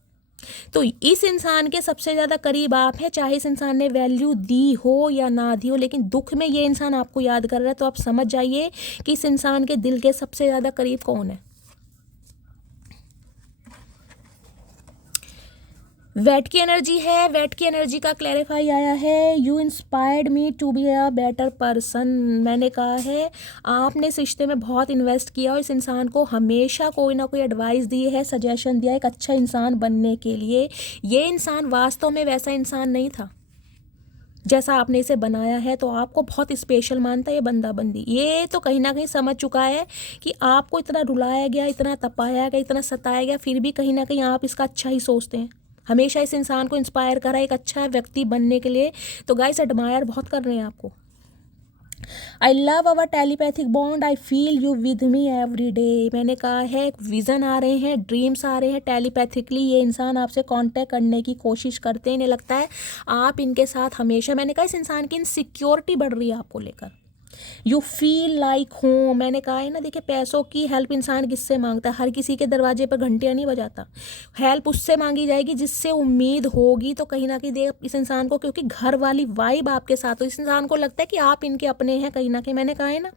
तो इस इंसान के सबसे ज़्यादा करीब आप हैं, चाहे इस इंसान ने वैल्यू दी हो या ना दी हो, लेकिन दुख में ये इंसान आपको याद कर रहा है। तो आप समझ जाइए कि इस इंसान के दिल के सबसे ज़्यादा करीब कौन है। वेट की एनर्जी है। वेट की एनर्जी का क्लैरिफाई आया है, you inspired me to be a better person. मैंने कहा है आपने इस रिश्ते में बहुत इन्वेस्ट किया और इस इंसान को हमेशा कोई ना कोई एडवाइस दी है, सजेशन दिया एक अच्छा इंसान बनने के लिए। ये इंसान वास्तव में वैसा इंसान नहीं था जैसा आपने इसे बनाया है, तो आपको बहुत स्पेशल मानता है ये बंदा बंदी। ये तो कहीं ना कहीं समझ चुका है कि आपको इतना रुलाया गया, इतना तपाया गया, इतना सताया गया, फिर भी कहीं ना कहीं आप इसका अच्छा ही सोचते हैं। हमेशा इस इंसान को इंस्पायर करा एक अच्छा व्यक्ति बनने के लिए। तो गाइस एडमायर बहुत कर रहे हैं आपको। I love our telepathic bond, I feel you with me every day. मैंने कहा है विजन आ रहे हैं, ड्रीम्स आ रहे हैं, टेलीपैथिकली ये इंसान आपसे कांटेक्ट करने की कोशिश करते हैं। इन्हें लगता है आप इनके साथ हमेशा। मैंने कहा इस इंसान की इनसिक्योरिटी बढ़ रही है आपको लेकर। You feel like home. मैंने कहा है ना, देखिए पैसों की हेल्प इंसान किससे मांगता है? हर किसी के दरवाजे पर घंटियां नहीं बजाता। हेल्प उससे मांगी जाएगी जिससे उम्मीद होगी। तो कहीं ना कहीं देख इस इंसान को, क्योंकि घर वाली वाइब आपके साथ हो, इस इंसान को लगता है कि आप इनके अपने हैं कहीं ना कहीं। मैंने कहा है ना,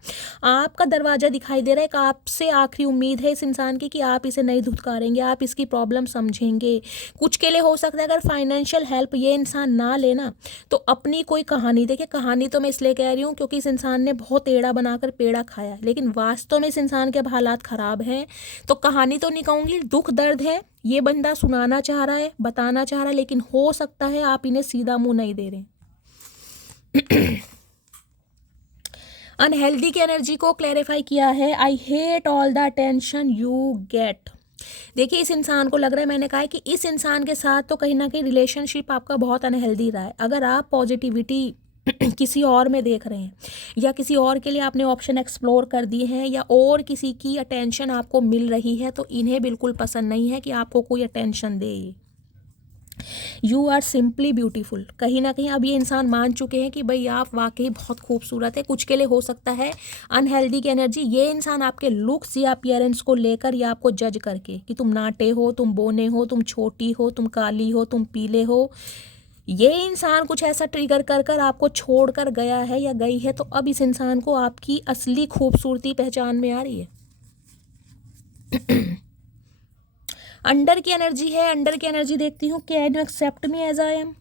आपका दरवाजा दिखाई दे रहा है, एक आपसे आखिरी उम्मीद है इस इंसान की कि आप इसे नहीं धुतकारेंगे, आप इसकी प्रॉब्लम समझेंगे। कुछ के लिए हो सकता है अगर फाइनेंशियल हेल्प ये इंसान ना लेना तो अपनी कोई कहानी, देखिए कहानी तो मैं इसलिए कह रही हूँ क्योंकि इस इंसान ने बहुत एड़ा बनाकर पेड़ा खाया है, लेकिन वास्तव में इस इंसान के अब हालात खराब हैं। तो कहानी तो नहीं कहूँगी, दुख दर्द है, ये बंदा सुनाना चाह रहा है, बताना चाह रहा है, लेकिन हो सकता है आप इन्हें सीधा मुंह नहीं दे रहे। अनहेल्दी की एनर्जी को क्लैरिफाई किया है, I hate all the attention you get. देखिए इस इंसान को लग रहा है, मैंने कहा है कि इस इंसान के साथ तो कहीं ना कहीं रिलेशनशिप आपका बहुत अनहेल्दी रहा है। अगर आप पॉजिटिविटी किसी और में देख रहे हैं या किसी और के लिए आपने ऑप्शन एक्सप्लोर कर दिए हैं या और किसी की अटेंशन आपको मिल रही है, तो इन्हें बिल्कुल पसंद नहीं है कि आपको कोई अटेंशन दे। You are simply beautiful. कहीं ना कहीं अब ये इंसान मान चुके हैं कि भाई आप वाकई बहुत खूबसूरत है। कुछ के लिए हो सकता है अनहेल्दी की एनर्जी, ये इंसान आपके लुक्स या अपीयरेंस को लेकर या आपको जज करके कि तुम नाटे हो, तुम बोने हो, तुम छोटी हो, तुम काली हो, तुम पीले हो, ये इंसान कुछ ऐसा ट्रिगर कर कर आपको छोड़ कर गया है या गई है। तो अब इस इंसान को आपकी असली खूबसूरती पहचान में आ रही है। अंडर की एनर्जी है। अंडर की एनर्जी देखती हूँ, can you accept me as I am.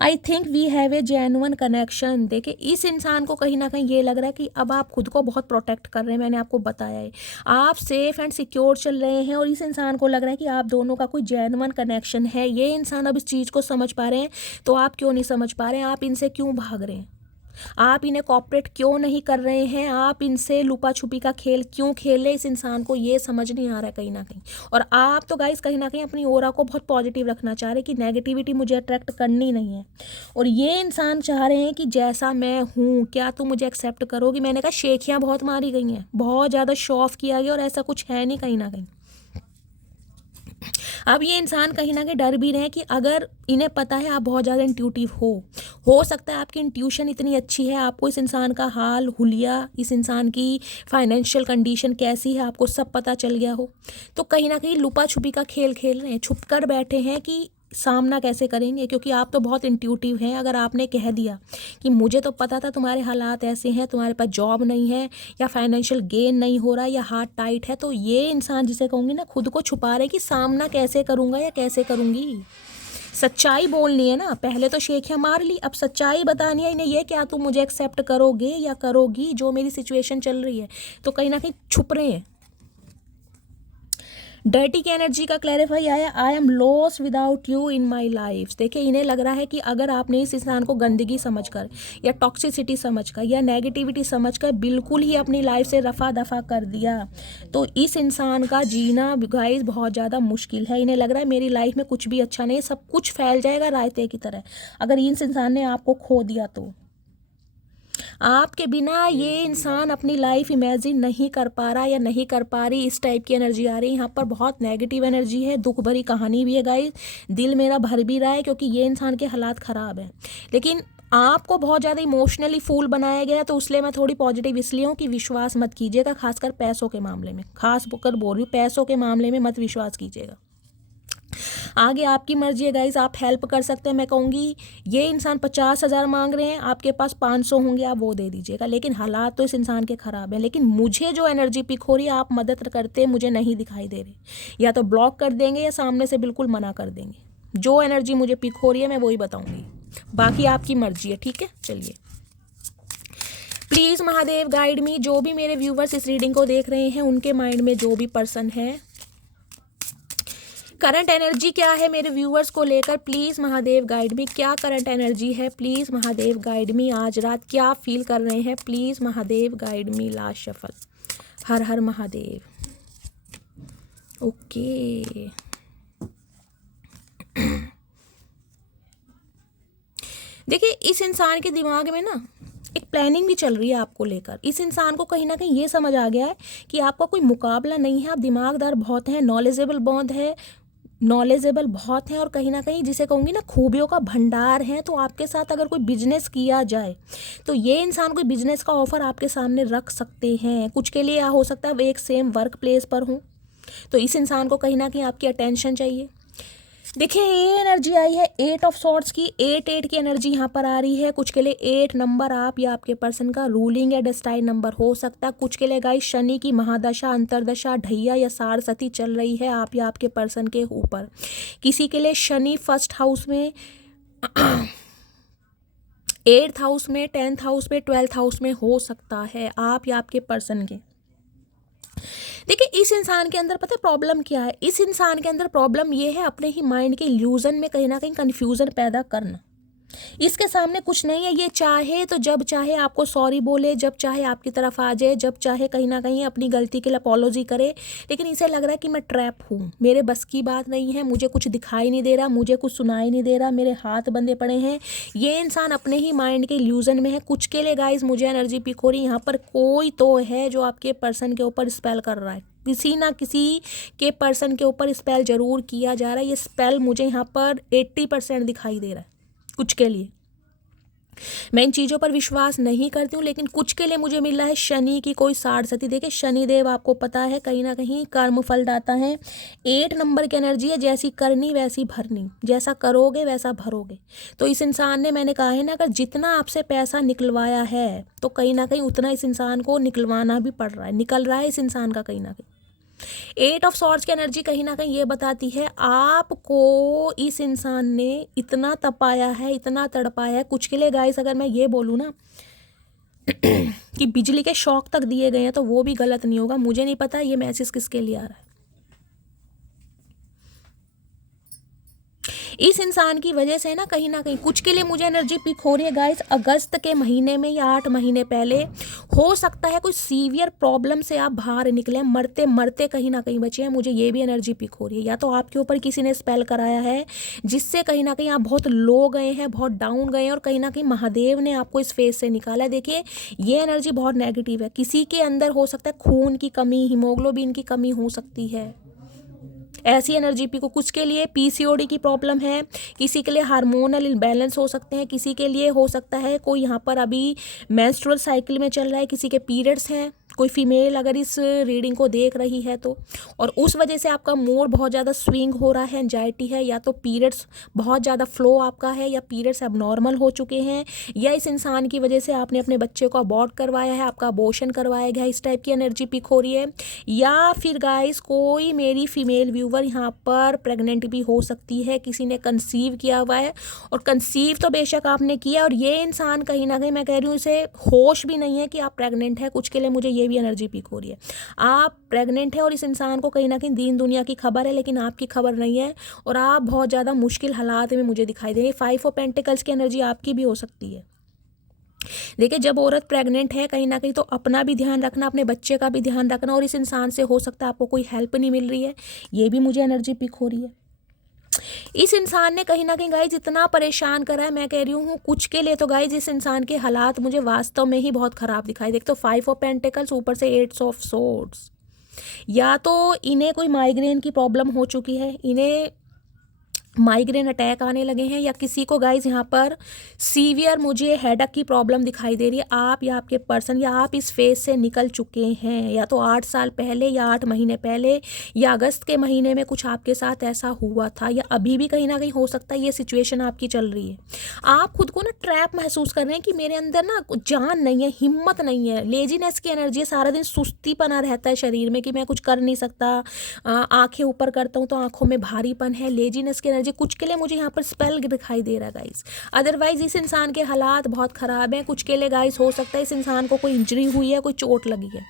I think we have a genuine connection. देखिए इस इंसान को कहीं ना कहीं ये लग रहा है कि अब आप खुद को बहुत प्रोटेक्ट कर रहे हैं। मैंने आपको बताया है आप सेफ एंड सिक्योर चल रहे हैं और इस इंसान को लग रहा है कि आप दोनों का कोई जेन्युइन कनेक्शन है। ये इंसान अब इस चीज़ को समझ पा रहे हैं, तो आप क्यों नहीं समझ पा रहे हैं? आप इनसे क्यों भाग रहे हैं? आप इन्हें कॉपरेट क्यों नहीं कर रहे हैं? आप इनसे लुपा छुपी का खेल क्यों खेल रहे? इस इंसान को ये समझ नहीं आ रहा है कहीं ना कहीं। और आप तो गाइस कहीं ना कहीं अपनी ओरा को बहुत पॉजिटिव रखना चाह रहे हैं कि नेगेटिविटी मुझे अट्रैक्ट करनी नहीं है। और ये इंसान चाह रहे हैं कि जैसा मैं हूँ क्या तुम मुझे एक्सेप्ट करोगी। मैंने कहा शेखियाँ बहुत मारी गई हैं, बहुत ज़्यादा शो ऑफ किया गया और ऐसा कुछ है नहीं कहीं ना कहीं। अब ये इंसान कहीं ना कहीं डर भी रहे हैं कि अगर इन्हें पता है आप बहुत ज़्यादा इंट्यूटिव हो सकता है आपकी इंट्यूशन इतनी अच्छी है, आपको इस इंसान का हाल हुलिया, इस इंसान की फाइनेंशियल कंडीशन कैसी है आपको सब पता चल गया हो। तो कहीं ना कहीं लुपा छुपी का खेल खेल रहे हैं, छुप कर बैठे हैं कि सामना कैसे करेंगे, क्योंकि आप तो बहुत इंट्यूटिव हैं। अगर आपने कह दिया कि मुझे तो पता था तुम्हारे हालात ऐसे हैं, तुम्हारे पास जॉब नहीं है या फाइनेंशियल गेन नहीं हो रहा या हाथ टाइट है, तो ये इंसान जिसे कहूँगी ना खुद को छुपा रहे कि सामना कैसे करूँगा या कैसे करूँगी। सच्चाई बोलनी है ना, पहले तो शेखियाँ मार ली, अब सच्चाई बतानी है इन्हें। ये क्या तुम मुझे एक्सेप्ट करोगे या करोगी जो मेरी सिचुएशन चल रही है? तो कहीं ना कहीं छुप रहे हैं। डर्टी की एनर्जी का क्लैरिफाई आया, I am lost without you in my life. देखिए इन्हें लग रहा है कि अगर आपने इस इंसान को गंदगी समझकर या टॉक्सिसिटी समझकर या नेगेटिविटी समझकर बिल्कुल ही अपनी लाइफ से रफा दफा कर दिया, तो इस इंसान का जीना गाइस बहुत ज़्यादा मुश्किल है। इन्हें लग रहा है मेरी लाइफ में कुछ भी अच्छा नहीं, सब कुछ फैल जाएगा रायते की तरह अगर इस इंसान ने आपको खो दिया। तो आपके बिना ये इंसान अपनी लाइफ इमेजिन नहीं कर पा रहा या नहीं कर पा रही, इस टाइप की एनर्जी आ रही है। यहाँ पर बहुत नेगेटिव एनर्जी है, दुख भरी कहानी भी है गाइस, दिल मेरा भर भी रहा है क्योंकि ये इंसान के हालात ख़राब हैं। लेकिन आपको बहुत ज़्यादा इमोशनली फूल बनाया गया, तो इसलिए मैं थोड़ी पॉजिटिव इसलिए हूँ कि विश्वास मत कीजिएगा, खासकर पैसों के मामले में, खास कर बोल रही हूँ पैसों के मामले में मत विश्वास कीजिएगा। आगे आपकी मर्जी है गाइज, आप हेल्प कर सकते हैं। मैं कहूँगी ये इंसान 50,000 मांग रहे हैं, आपके पास 500 होंगे, आप वो दे दीजिएगा, लेकिन हालात तो इस इंसान के ख़राब हैं। लेकिन मुझे जो एनर्जी पिक हो रही है, आप मदद करते मुझे नहीं दिखाई दे रही। या तो ब्लॉक कर देंगे या सामने से बिल्कुल मना कर देंगे। जो एनर्जी मुझे पिक हो रही है मैं वही बताऊँगी, बाकी आपकी मर्जी है। ठीक है, चलिए प्लीज़ महादेव गाइड मी। जो भी मेरे व्यूवर्स इस रीडिंग को देख रहे हैं, उनके माइंड में जो भी पर्सन है, करंट एनर्जी क्या है मेरे व्यूवर्स को लेकर, प्लीज़ महादेव गाइड मी। क्या करंट एनर्जी है, प्लीज़ महादेव गाइड मी। आज रात क्या फील कर रहे हैं, please Mahadev guide me. Last shuffle. हर हर महादेव। ओके देखिए, इस इंसान के दिमाग में ना एक प्लानिंग भी चल रही है आपको लेकर। इस इंसान को कहीं ना कहीं ये समझ आ गया है कि आपका कोई मुकाबला नहीं है, आप दिमागदार बहुत हैं, नॉलेजेबल बहुत हैं, और कहीं ना कहीं जिसे कहूँगी ना खूबियों का भंडार है। तो आपके साथ अगर कोई बिजनेस किया जाए तो ये इंसान कोई बिजनेस का ऑफर आपके सामने रख सकते हैं। कुछ के लिए हो सकता है वो एक सेम वर्क प्लेस पर हों, तो इस इंसान को कहीं ना कहीं आपकी अटेंशन चाहिए। देखिए ये एनर्जी आई है 8 ऑफ सॉर्ड्स की, 8 की एनर्जी यहाँ पर आ रही है। कुछ के लिए 8 नंबर आप या आपके पर्सन का रूलिंग या डेस्टाइन नंबर हो सकता है। कुछ के लिए गाइस शनि की महादशा, अंतरदशा, ढैया या सारसती चल रही है आप या आपके पर्सन के ऊपर। किसी के लिए शनि फर्स्ट हाउस में, 8th हाउस में, 10th हाउस में, 12th हाउस में हो सकता है आप या आपके पर्सन के। देखिए इस इंसान के अंदर पता है प्रॉब्लम क्या है, इस इंसान के अंदर प्रॉब्लम ये है अपने ही माइंड के इल्यूजन में कहीं ना कहीं कन्फ्यूजन पैदा करना। इसके सामने कुछ नहीं है, ये चाहे तो जब चाहे आपको सॉरी बोले, जब चाहे आपकी तरफ आ जाए, जब चाहे कहीं ना कहीं अपनी गलती के लिए अपॉलोजी करे, लेकिन इसे लग रहा है कि मैं ट्रैप हूँ, मेरे बस की बात नहीं है, मुझे कुछ दिखाई नहीं दे रहा, मुझे कुछ सुनाई नहीं दे रहा, मेरे हाथ बंधे पड़े हैं। ये इंसान अपने ही माइंड के इल्यूजन में है। कुछ के लिए गाइज मुझे एनर्जी पिक हो रही है, यहाँ पर कोई तो है जो आपके पर्सन के ऊपर स्पेल कर रहा है, किसी ना किसी के पर्सन के ऊपर स्पेल जरूर किया जा रहा है। ये स्पेल मुझे यहाँ पर 80% दिखाई दे रहा है। कुछ के लिए मैं इन चीज़ों पर विश्वास नहीं करती हूँ, लेकिन कुछ के लिए मुझे मिल रहा है शनि की कोई साढ़सती। देखिए शनिदेव आपको पता है कहीं ना कहीं कर्म फल दाता है। 8 नंबर की एनर्जी है, जैसी करनी वैसी भरनी, जैसा करोगे वैसा भरोगे। तो इस इंसान ने, मैंने कहा है ना, अगर जितना आपसे पैसा निकलवाया है तो कहीं ना कहीं उतना इस इंसान को निकलवाना भी पड़ रहा है, निकल रहा है इस इंसान का कहीं ना कहीं। 8 ऑफ सॉर्ड्स की एनर्जी कहीं ना कहीं ये बताती है आपको इस इंसान ने इतना तपाया है, इतना तड़पाया है। कुछ के लिए गाइस अगर मैं ये बोलूँ ना कि बिजली के शॉक तक दिए गए हैं तो वो भी गलत नहीं होगा। मुझे नहीं पता ये मैसेज किसके लिए आ रहा है। इस इंसान की वजह से ना कहीं कुछ के लिए मुझे एनर्जी पिक हो रही है गाइस, अगस्त के महीने में या 8 महीने पहले हो सकता है कोई सीवियर प्रॉब्लम से आप बाहर निकले, मरते मरते कहीं ना कहीं बचे हैं। मुझे ये भी एनर्जी पिक हो रही है, या तो आपके ऊपर किसी ने स्पेल कराया है जिससे कहीं ना कहीं आप बहुत लो गए हैं, बहुत डाउन गए हैं, और कहीं ना कहीं महादेव ने आपको इस फेज से निकाला है। देखिए ये एनर्जी बहुत नेगेटिव है। किसी के अंदर हो सकता है खून की कमी, हीमोग्लोबिन की कमी हो सकती है, ऐसी एनर्जी पी को। कुछ के लिए पीसीओडी की प्रॉब्लम है, किसी के लिए हार्मोनल इम्बैलेंस हो सकते हैं, किसी के लिए हो सकता है कोई यहाँ पर अभी मेंस्ट्रुअल साइकिल में चल रहा है, किसी के पीरियड्स हैं, कोई फीमेल अगर इस रीडिंग को देख रही है तो, और उस वजह से आपका मूड बहुत ज़्यादा स्विंग हो रहा है, एंजाइटी है, या तो पीरियड्स बहुत ज़्यादा फ्लो आपका है, या पीरियड्स एबनॉर्मल हो चुके हैं, या इस इंसान की वजह से आपने अपने बच्चे को अबॉर्ट करवाया है, आपका अबॉर्शन करवाया गया, इस टाइप की एनर्जी पिक हो रही है। या फिर गाइस कोई मेरी फीमेल व्यूवर यहाँ पर प्रेग्नेंट भी हो सकती है, किसी ने कंसीव किया हुआ है, और कंसीव तो बेशक आपने किया, और ये इंसान कहीं ना कहीं मैं कह रही हूँ इसे होश भी नहीं है कि आप प्रेग्नेंट है। कुछ के लिए मुझे ये भी एनर्जी पिक हो रही है, आप प्रेग्नेंट है और इस इंसान को कहीं ना कहीं दीन दुनिया की खबर है, लेकिन आपकी खबर नहीं है, और आप बहुत ज़्यादा मुश्किल हालात में मुझे दिखाई दे रही है। 5 ऑफ पेंटिकल्स की एनर्जी आपकी भी हो सकती है। देखिए जब औरत प्रेग्नेंट है कहीं ना कहीं तो अपना भी ध्यान रखना, अपने बच्चे का भी ध्यान रखना, और इस इंसान से हो सकता है आपको कोई हेल्प नहीं मिल रही है, ये भी मुझे एनर्जी पिक हो रही है। इस इंसान ने कहीं ना कहीं गाइज इतना परेशान करा है, मैं कह रही हूँ कुछ के लिए तो गाइज इस इंसान के हालात मुझे वास्तव में ही बहुत ख़राब दिखाई। देख तो 5 ऑफ पेंटिकल्स ऊपर से 8 ऑफ सोर्ड्स, या तो इन्हें कोई माइग्रेन की प्रॉब्लम हो चुकी है, इन्हें माइग्रेन अटैक आने लगे हैं, या किसी को गाइज यहाँ पर सीवियर मुझे हेडेक की प्रॉब्लम दिखाई दे रही है, आप या आपके पर्सन या आप इस फेज से निकल चुके हैं, या तो 8 साल पहले या 8 महीने पहले या अगस्त के महीने में कुछ आपके साथ ऐसा हुआ था, या अभी भी कहीं ना कहीं हो सकता है ये सिचुएशन आपकी चल रही है। आप खुद को ना ट्रैप महसूस कर रहे हैं कि मेरे अंदर ना जान नहीं है, हिम्मत नहीं है, लेजीनेस की एनर्जी है, सारा दिन सुस्तीपना रहता है शरीर में कि मैं कुछ कर नहीं सकता, आंखें ऊपर करता हूँ तो आंखों में भारीपन है, लेजीनेस की एनर्जी कुछ के लिए मुझे यहाँ पर स्पेल दिखाई दे रहा है गाइस। अदरवाइज इस इंसान के हालात बहुत ख़राब हैं। कुछ के लिए गाइस हो सकता है इस इंसान को कोई इंजरी हुई है, कोई चोट लगी है,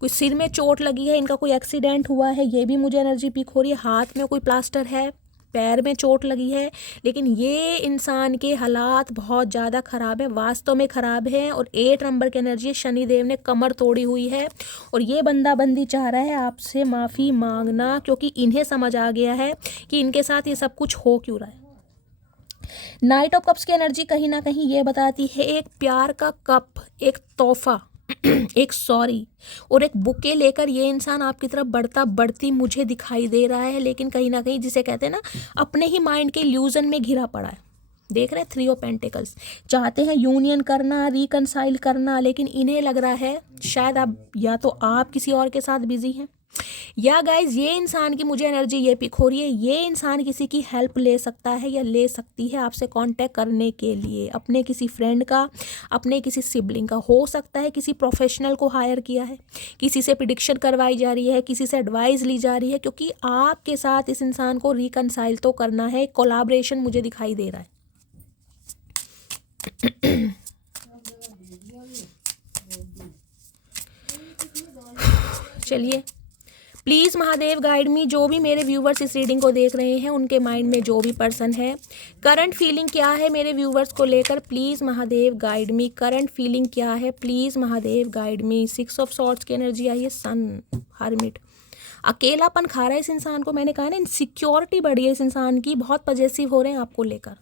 कोई सिर में चोट लगी है, इनका कोई एक्सीडेंट हुआ है, ये भी मुझे एनर्जी पिक हो रही है, हाथ में कोई प्लास्टर है, पैर में चोट लगी है, लेकिन ये इंसान के हालात बहुत ज़्यादा ख़राब है, वास्तव में ख़राब है। और 8 नंबर की एनर्जी, शनिदेव ने कमर तोड़ी हुई है और ये बंदी चाह रहा है आपसे माफ़ी मांगना, क्योंकि इन्हें समझ आ गया है कि इनके साथ ये सब कुछ हो क्यों रहा है। नाइट ऑफ कप्स की एनर्जी कहीं ना कहीं ये बताती है एक प्यार का कप, एक तोहफा, एक सॉरी और एक बुके लेकर ये इंसान आपकी तरफ बढ़ती मुझे दिखाई दे रहा है, लेकिन कहीं ना कहीं जिसे कहते हैं ना अपने ही माइंड के इल्यूजन में घिरा पड़ा है। देख रहे हैं 3 ऑफ पेंटिकल्स, चाहते हैं यूनियन करना, रिकनसाइल करना, लेकिन इन्हें लग रहा है शायद आप या तो आप किसी और के साथ बिजी हैं, या गाइज ये इंसान की मुझे एनर्जी ये पिक हो रही है, ये इंसान किसी की हेल्प ले सकता है या ले सकती है आपसे कांटेक्ट करने के लिए, अपने किसी फ्रेंड का, अपने किसी सिबलिंग का, हो सकता है किसी प्रोफेशनल को हायर किया है, किसी से प्रिडिक्शन करवाई जा रही है, किसी से एडवाइस ली जा रही है, क्योंकि आपके साथ इस इंसान को रिकनसाइल तो करना है, कोलैबोरेशन मुझे दिखाई दे रहा है। चलिए प्लीज़ महादेव गाइड मी, जो भी मेरे व्यूवर्स इस रीडिंग को देख रहे हैं उनके माइंड में जो भी पर्सन है, करंट फीलिंग क्या है मेरे व्यूवर्स को लेकर, please Mahadev guide me, current feeling क्या है, please Mahadev guide me. 6 of swords की एनर्जी आई है, सन, हर्मिट, अकेलापन खा रहा है इस इंसान को, मैंने कहा ना इनसिक्योरिटी बढ़ी है इस इंसान की, बहुत पजेसिव हो रहे हैं आपको लेकर।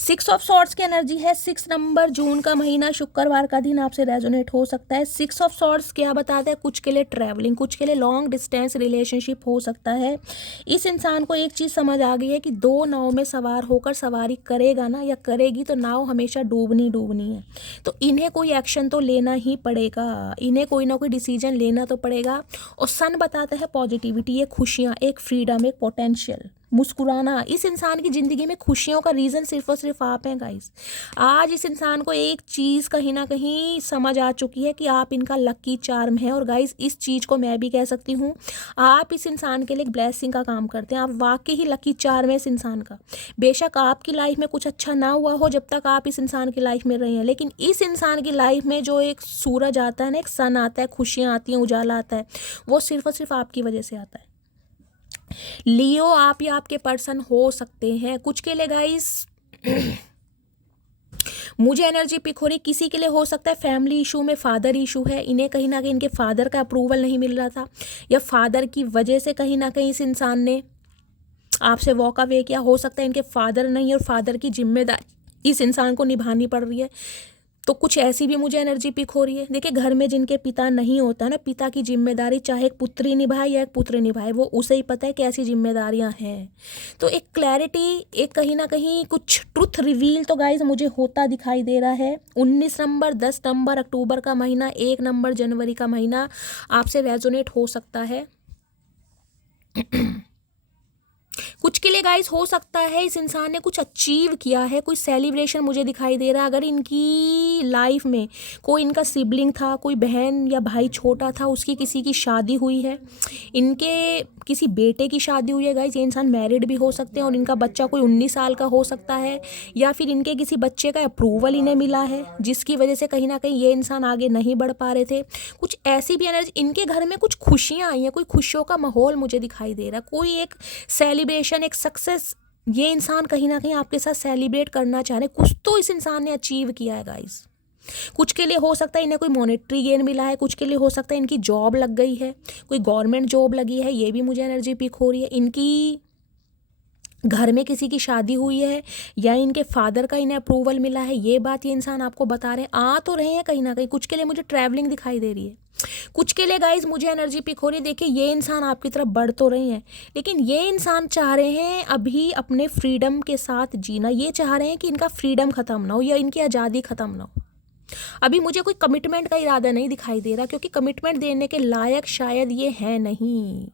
6 ऑफ सॉर्ड्स की एनर्जी है, 6 नंबर, जून का महीना, शुक्रवार का दिन आपसे रेजोनेट हो सकता है। 6 ऑफ सॉर्ड्स क्या बताते हैं, कुछ के लिए ट्रैवलिंग, कुछ के लिए लॉन्ग डिस्टेंस रिलेशनशिप हो सकता है। इस इंसान को एक चीज़ समझ आ गई है कि 2 नाव में सवार होकर सवारी करेगा ना या करेगी तो नाव हमेशा डूबनी है, तो इन्हें कोई एक्शन तो लेना ही पड़ेगा, इन्हें कोई ना कोई डिसीजन लेना तो पड़ेगा। और सन बताता है पॉजिटिविटी, ये खुशियाँ, एक फ्रीडम, एक पोटेंशियल, मुस्कुराना। इस इंसान की ज़िंदगी में खुशियों का रीज़न सिर्फ और सिर्फ आप हैं गाइस। आज इस इंसान को एक चीज़ कहीं ना कहीं समझ आ चुकी है कि आप इनका लकी चार्म है, और गाइस इस चीज़ को मैं भी कह सकती हूँ, आप इस इंसान के लिए एक ब्लेसिंग का काम करते हैं, आप वाकई ही लकी चार्म है इस इंसान का। बेशक आपकी लाइफ में कुछ अच्छा ना हुआ हो जब तक आप इस इंसान की लाइफ में रहे हैं, लेकिन इस इंसान की लाइफ में जो एक सूरज आता है ना, एक सन आता है, खुशियाँ आती हैं, उजाला आता है, वो सिर्फ और सिर्फ आपकी वजह से आता है। लियो आप या आपके पर्सन हो सकते हैं, कुछ के लिए गाइस मुझे एनर्जी पिक हो रही, किसी के लिए हो सकता है फैमिली इशू में फादर इशू है, इन्हें कहीं ना कहीं इनके फादर का अप्रूवल नहीं मिल रहा था, या फादर की वजह से कहीं ना कहीं इस इंसान ने आपसे वॉक अवे किया। हो सकता है इनके फादर नहीं और फादर की जिम्मेदारी इस इंसान को निभानी पड़ रही है, तो कुछ ऐसी भी मुझे एनर्जी पिक हो रही है। देखिए घर में जिनके पिता नहीं होता ना, पिता की जिम्मेदारी चाहे एक पुत्री निभाए या एक पुत्र निभाए, वो उसे ही पता है कि ऐसी जिम्मेदारियां हैं। तो एक क्लैरिटी, एक कहीं ना कहीं कुछ ट्रुथ रिवील तो गाइज मुझे होता दिखाई दे रहा है। 19 नंबर, 10 नंबर अक्टूबर का महीना, 1 नंबर जनवरी का महीना आपसे रेजोनेट हो सकता है। कुछ के लिए गाइस हो सकता है इस इंसान ने कुछ अचीव किया है, कोई सेलिब्रेशन मुझे दिखाई दे रहा है। अगर इनकी लाइफ में कोई इनका सिबलिंग था, कोई बहन या भाई छोटा था, उसकी किसी की शादी हुई है, इनके किसी बेटे की शादी हुई है गाइस, ये इंसान मैरिड भी हो सकते हैं और इनका बच्चा कोई 19 साल का हो सकता है, या फिर इनके किसी बच्चे का अप्रूवल इन्हें मिला है जिसकी वजह से कहीं ना कहीं ये इंसान आगे नहीं बढ़ पा रहे थे। कुछ ऐसी भी एनर्जी, इनके घर में कुछ खुशियाँ आई हैं, कोई खुशियों का माहौल मुझे दिखाई दे रहा है, कोई एक सेलिब्रेशन, एक सक्सेस ये इंसान कहीं ना कहीं आपके साथ सेलिब्रेट करना चाह रहे हैं। कुछ तो इस इंसान ने अचीव किया है गाइस। कुछ के लिए हो सकता है इन्हें कोई मॉनेटरी गेन मिला है, कुछ के लिए हो सकता है इनकी जॉब लग गई है, कोई गवर्नमेंट जॉब लगी है, ये भी मुझे एनर्जी पिक हो रही है। इनकी घर में किसी की शादी हुई है या इनके फादर का इन्हें अप्रूवल मिला है, ये बात ये इंसान आपको बता रहे हैं। आ तो रहे हैं कहीं ना कहीं, कुछ के लिए मुझे ट्रैवलिंग दिखाई दे रही है, कुछ के लिए गाइज मुझे एनर्जी पिक हो रही है। देखिए ये इंसान आपकी तरफ बढ़ तो रहे हैं, लेकिन ये इंसान चाह रहे हैं अभी अपने फ्रीडम के साथ जीना। ये चाह रहे हैं कि इनका फ्रीडम ख़त्म ना हो या इनकी आज़ादी ख़त्म ना हो। अभी मुझे कोई कमिटमेंट का इरादा नहीं दिखाई दे रहा, क्योंकि कमिटमेंट देने के लायक शायद ये है नहीं।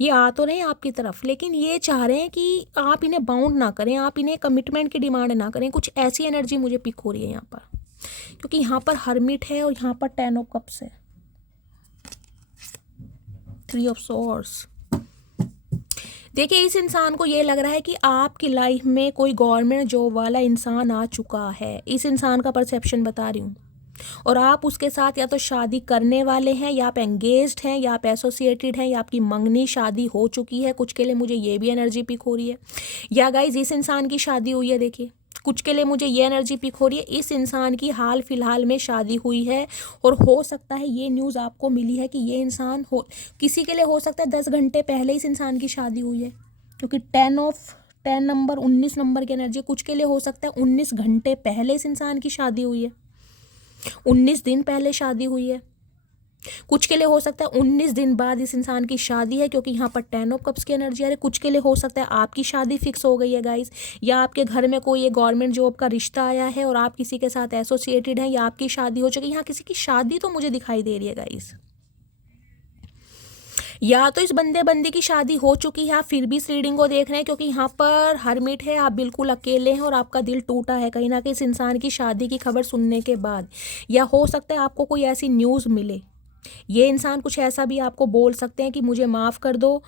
ये आ तो रहे हैं आपकी तरफ, लेकिन ये चाह रहे हैं कि आप इन्हें बाउंड ना करें, आप इन्हें कमिटमेंट की डिमांड ना करें। कुछ ऐसी एनर्जी मुझे पिक हो रही है यहाँ पर, क्योंकि यहाँ पर हर्मिट है और यहाँ पर 10 ऑफ कप्स है, 3 ऑफ सॉर्ड्स। देखिए इस इंसान को ये लग रहा है कि आपकी लाइफ में कोई गवर्नमेंट जॉब वाला इंसान आ चुका है, इस इंसान का परसेप्शन बता रही हूँ। और आप उसके साथ या तो शादी करने वाले हैं, या आप एंगेज्ड हैं, या आप एसोसिएटेड हैं, या आपकी मंगनी शादी हो चुकी है। कुछ के लिए मुझे ये भी एनर्जी पिक हो रही है, या गाइज इस इंसान की शादी हुई है। देखिए कुछ के लिए मुझे ये एनर्जी पिक हो रही है, इस इंसान की हाल फिलहाल में शादी हुई है, और हो सकता है ये न्यूज़ आपको मिली है कि ये इंसान किसी के लिए हो सकता है 10 घंटे पहले इस इंसान की शादी हुई है, क्योंकि 10 नंबर 19 नंबर की एनर्जी। कुछ के लिए हो सकता है 19 घंटे पहले इस इंसान की शादी हुई है, 19 दिन पहले शादी हुई है। कुछ के लिए हो सकता है 19 दिन बाद इस इंसान की शादी है, क्योंकि यहाँ पर 10 ऑफ कप्स की एनर्जी आ रही है। कुछ के लिए हो सकता है आपकी शादी फिक्स हो गई है गाइस, या आपके घर में कोई एक गवर्नमेंट जॉब का रिश्ता आया है और आप किसी के साथ एसोसिएटेड हैं, या आपकी शादी हो चुकी है। यहाँ किसी की शादी तो मुझे दिखाई दे रही है गाइस, या तो इस बंदे बंदी की शादी हो चुकी है, आप फिर भी इस रीडिंग को देख रहे हैं, क्योंकि यहाँ पर हर्मिट है, आप बिल्कुल अकेले हैं और आपका दिल टूटा है कहीं ना कहीं इस इंसान की शादी की खबर सुनने के बाद। या हो सकता है आपको कोई ऐसी न्यूज़ मिले, ये इंसान कुछ ऐसा भी आपको बोल सकते हैं कि मुझे माफ़ कर दो,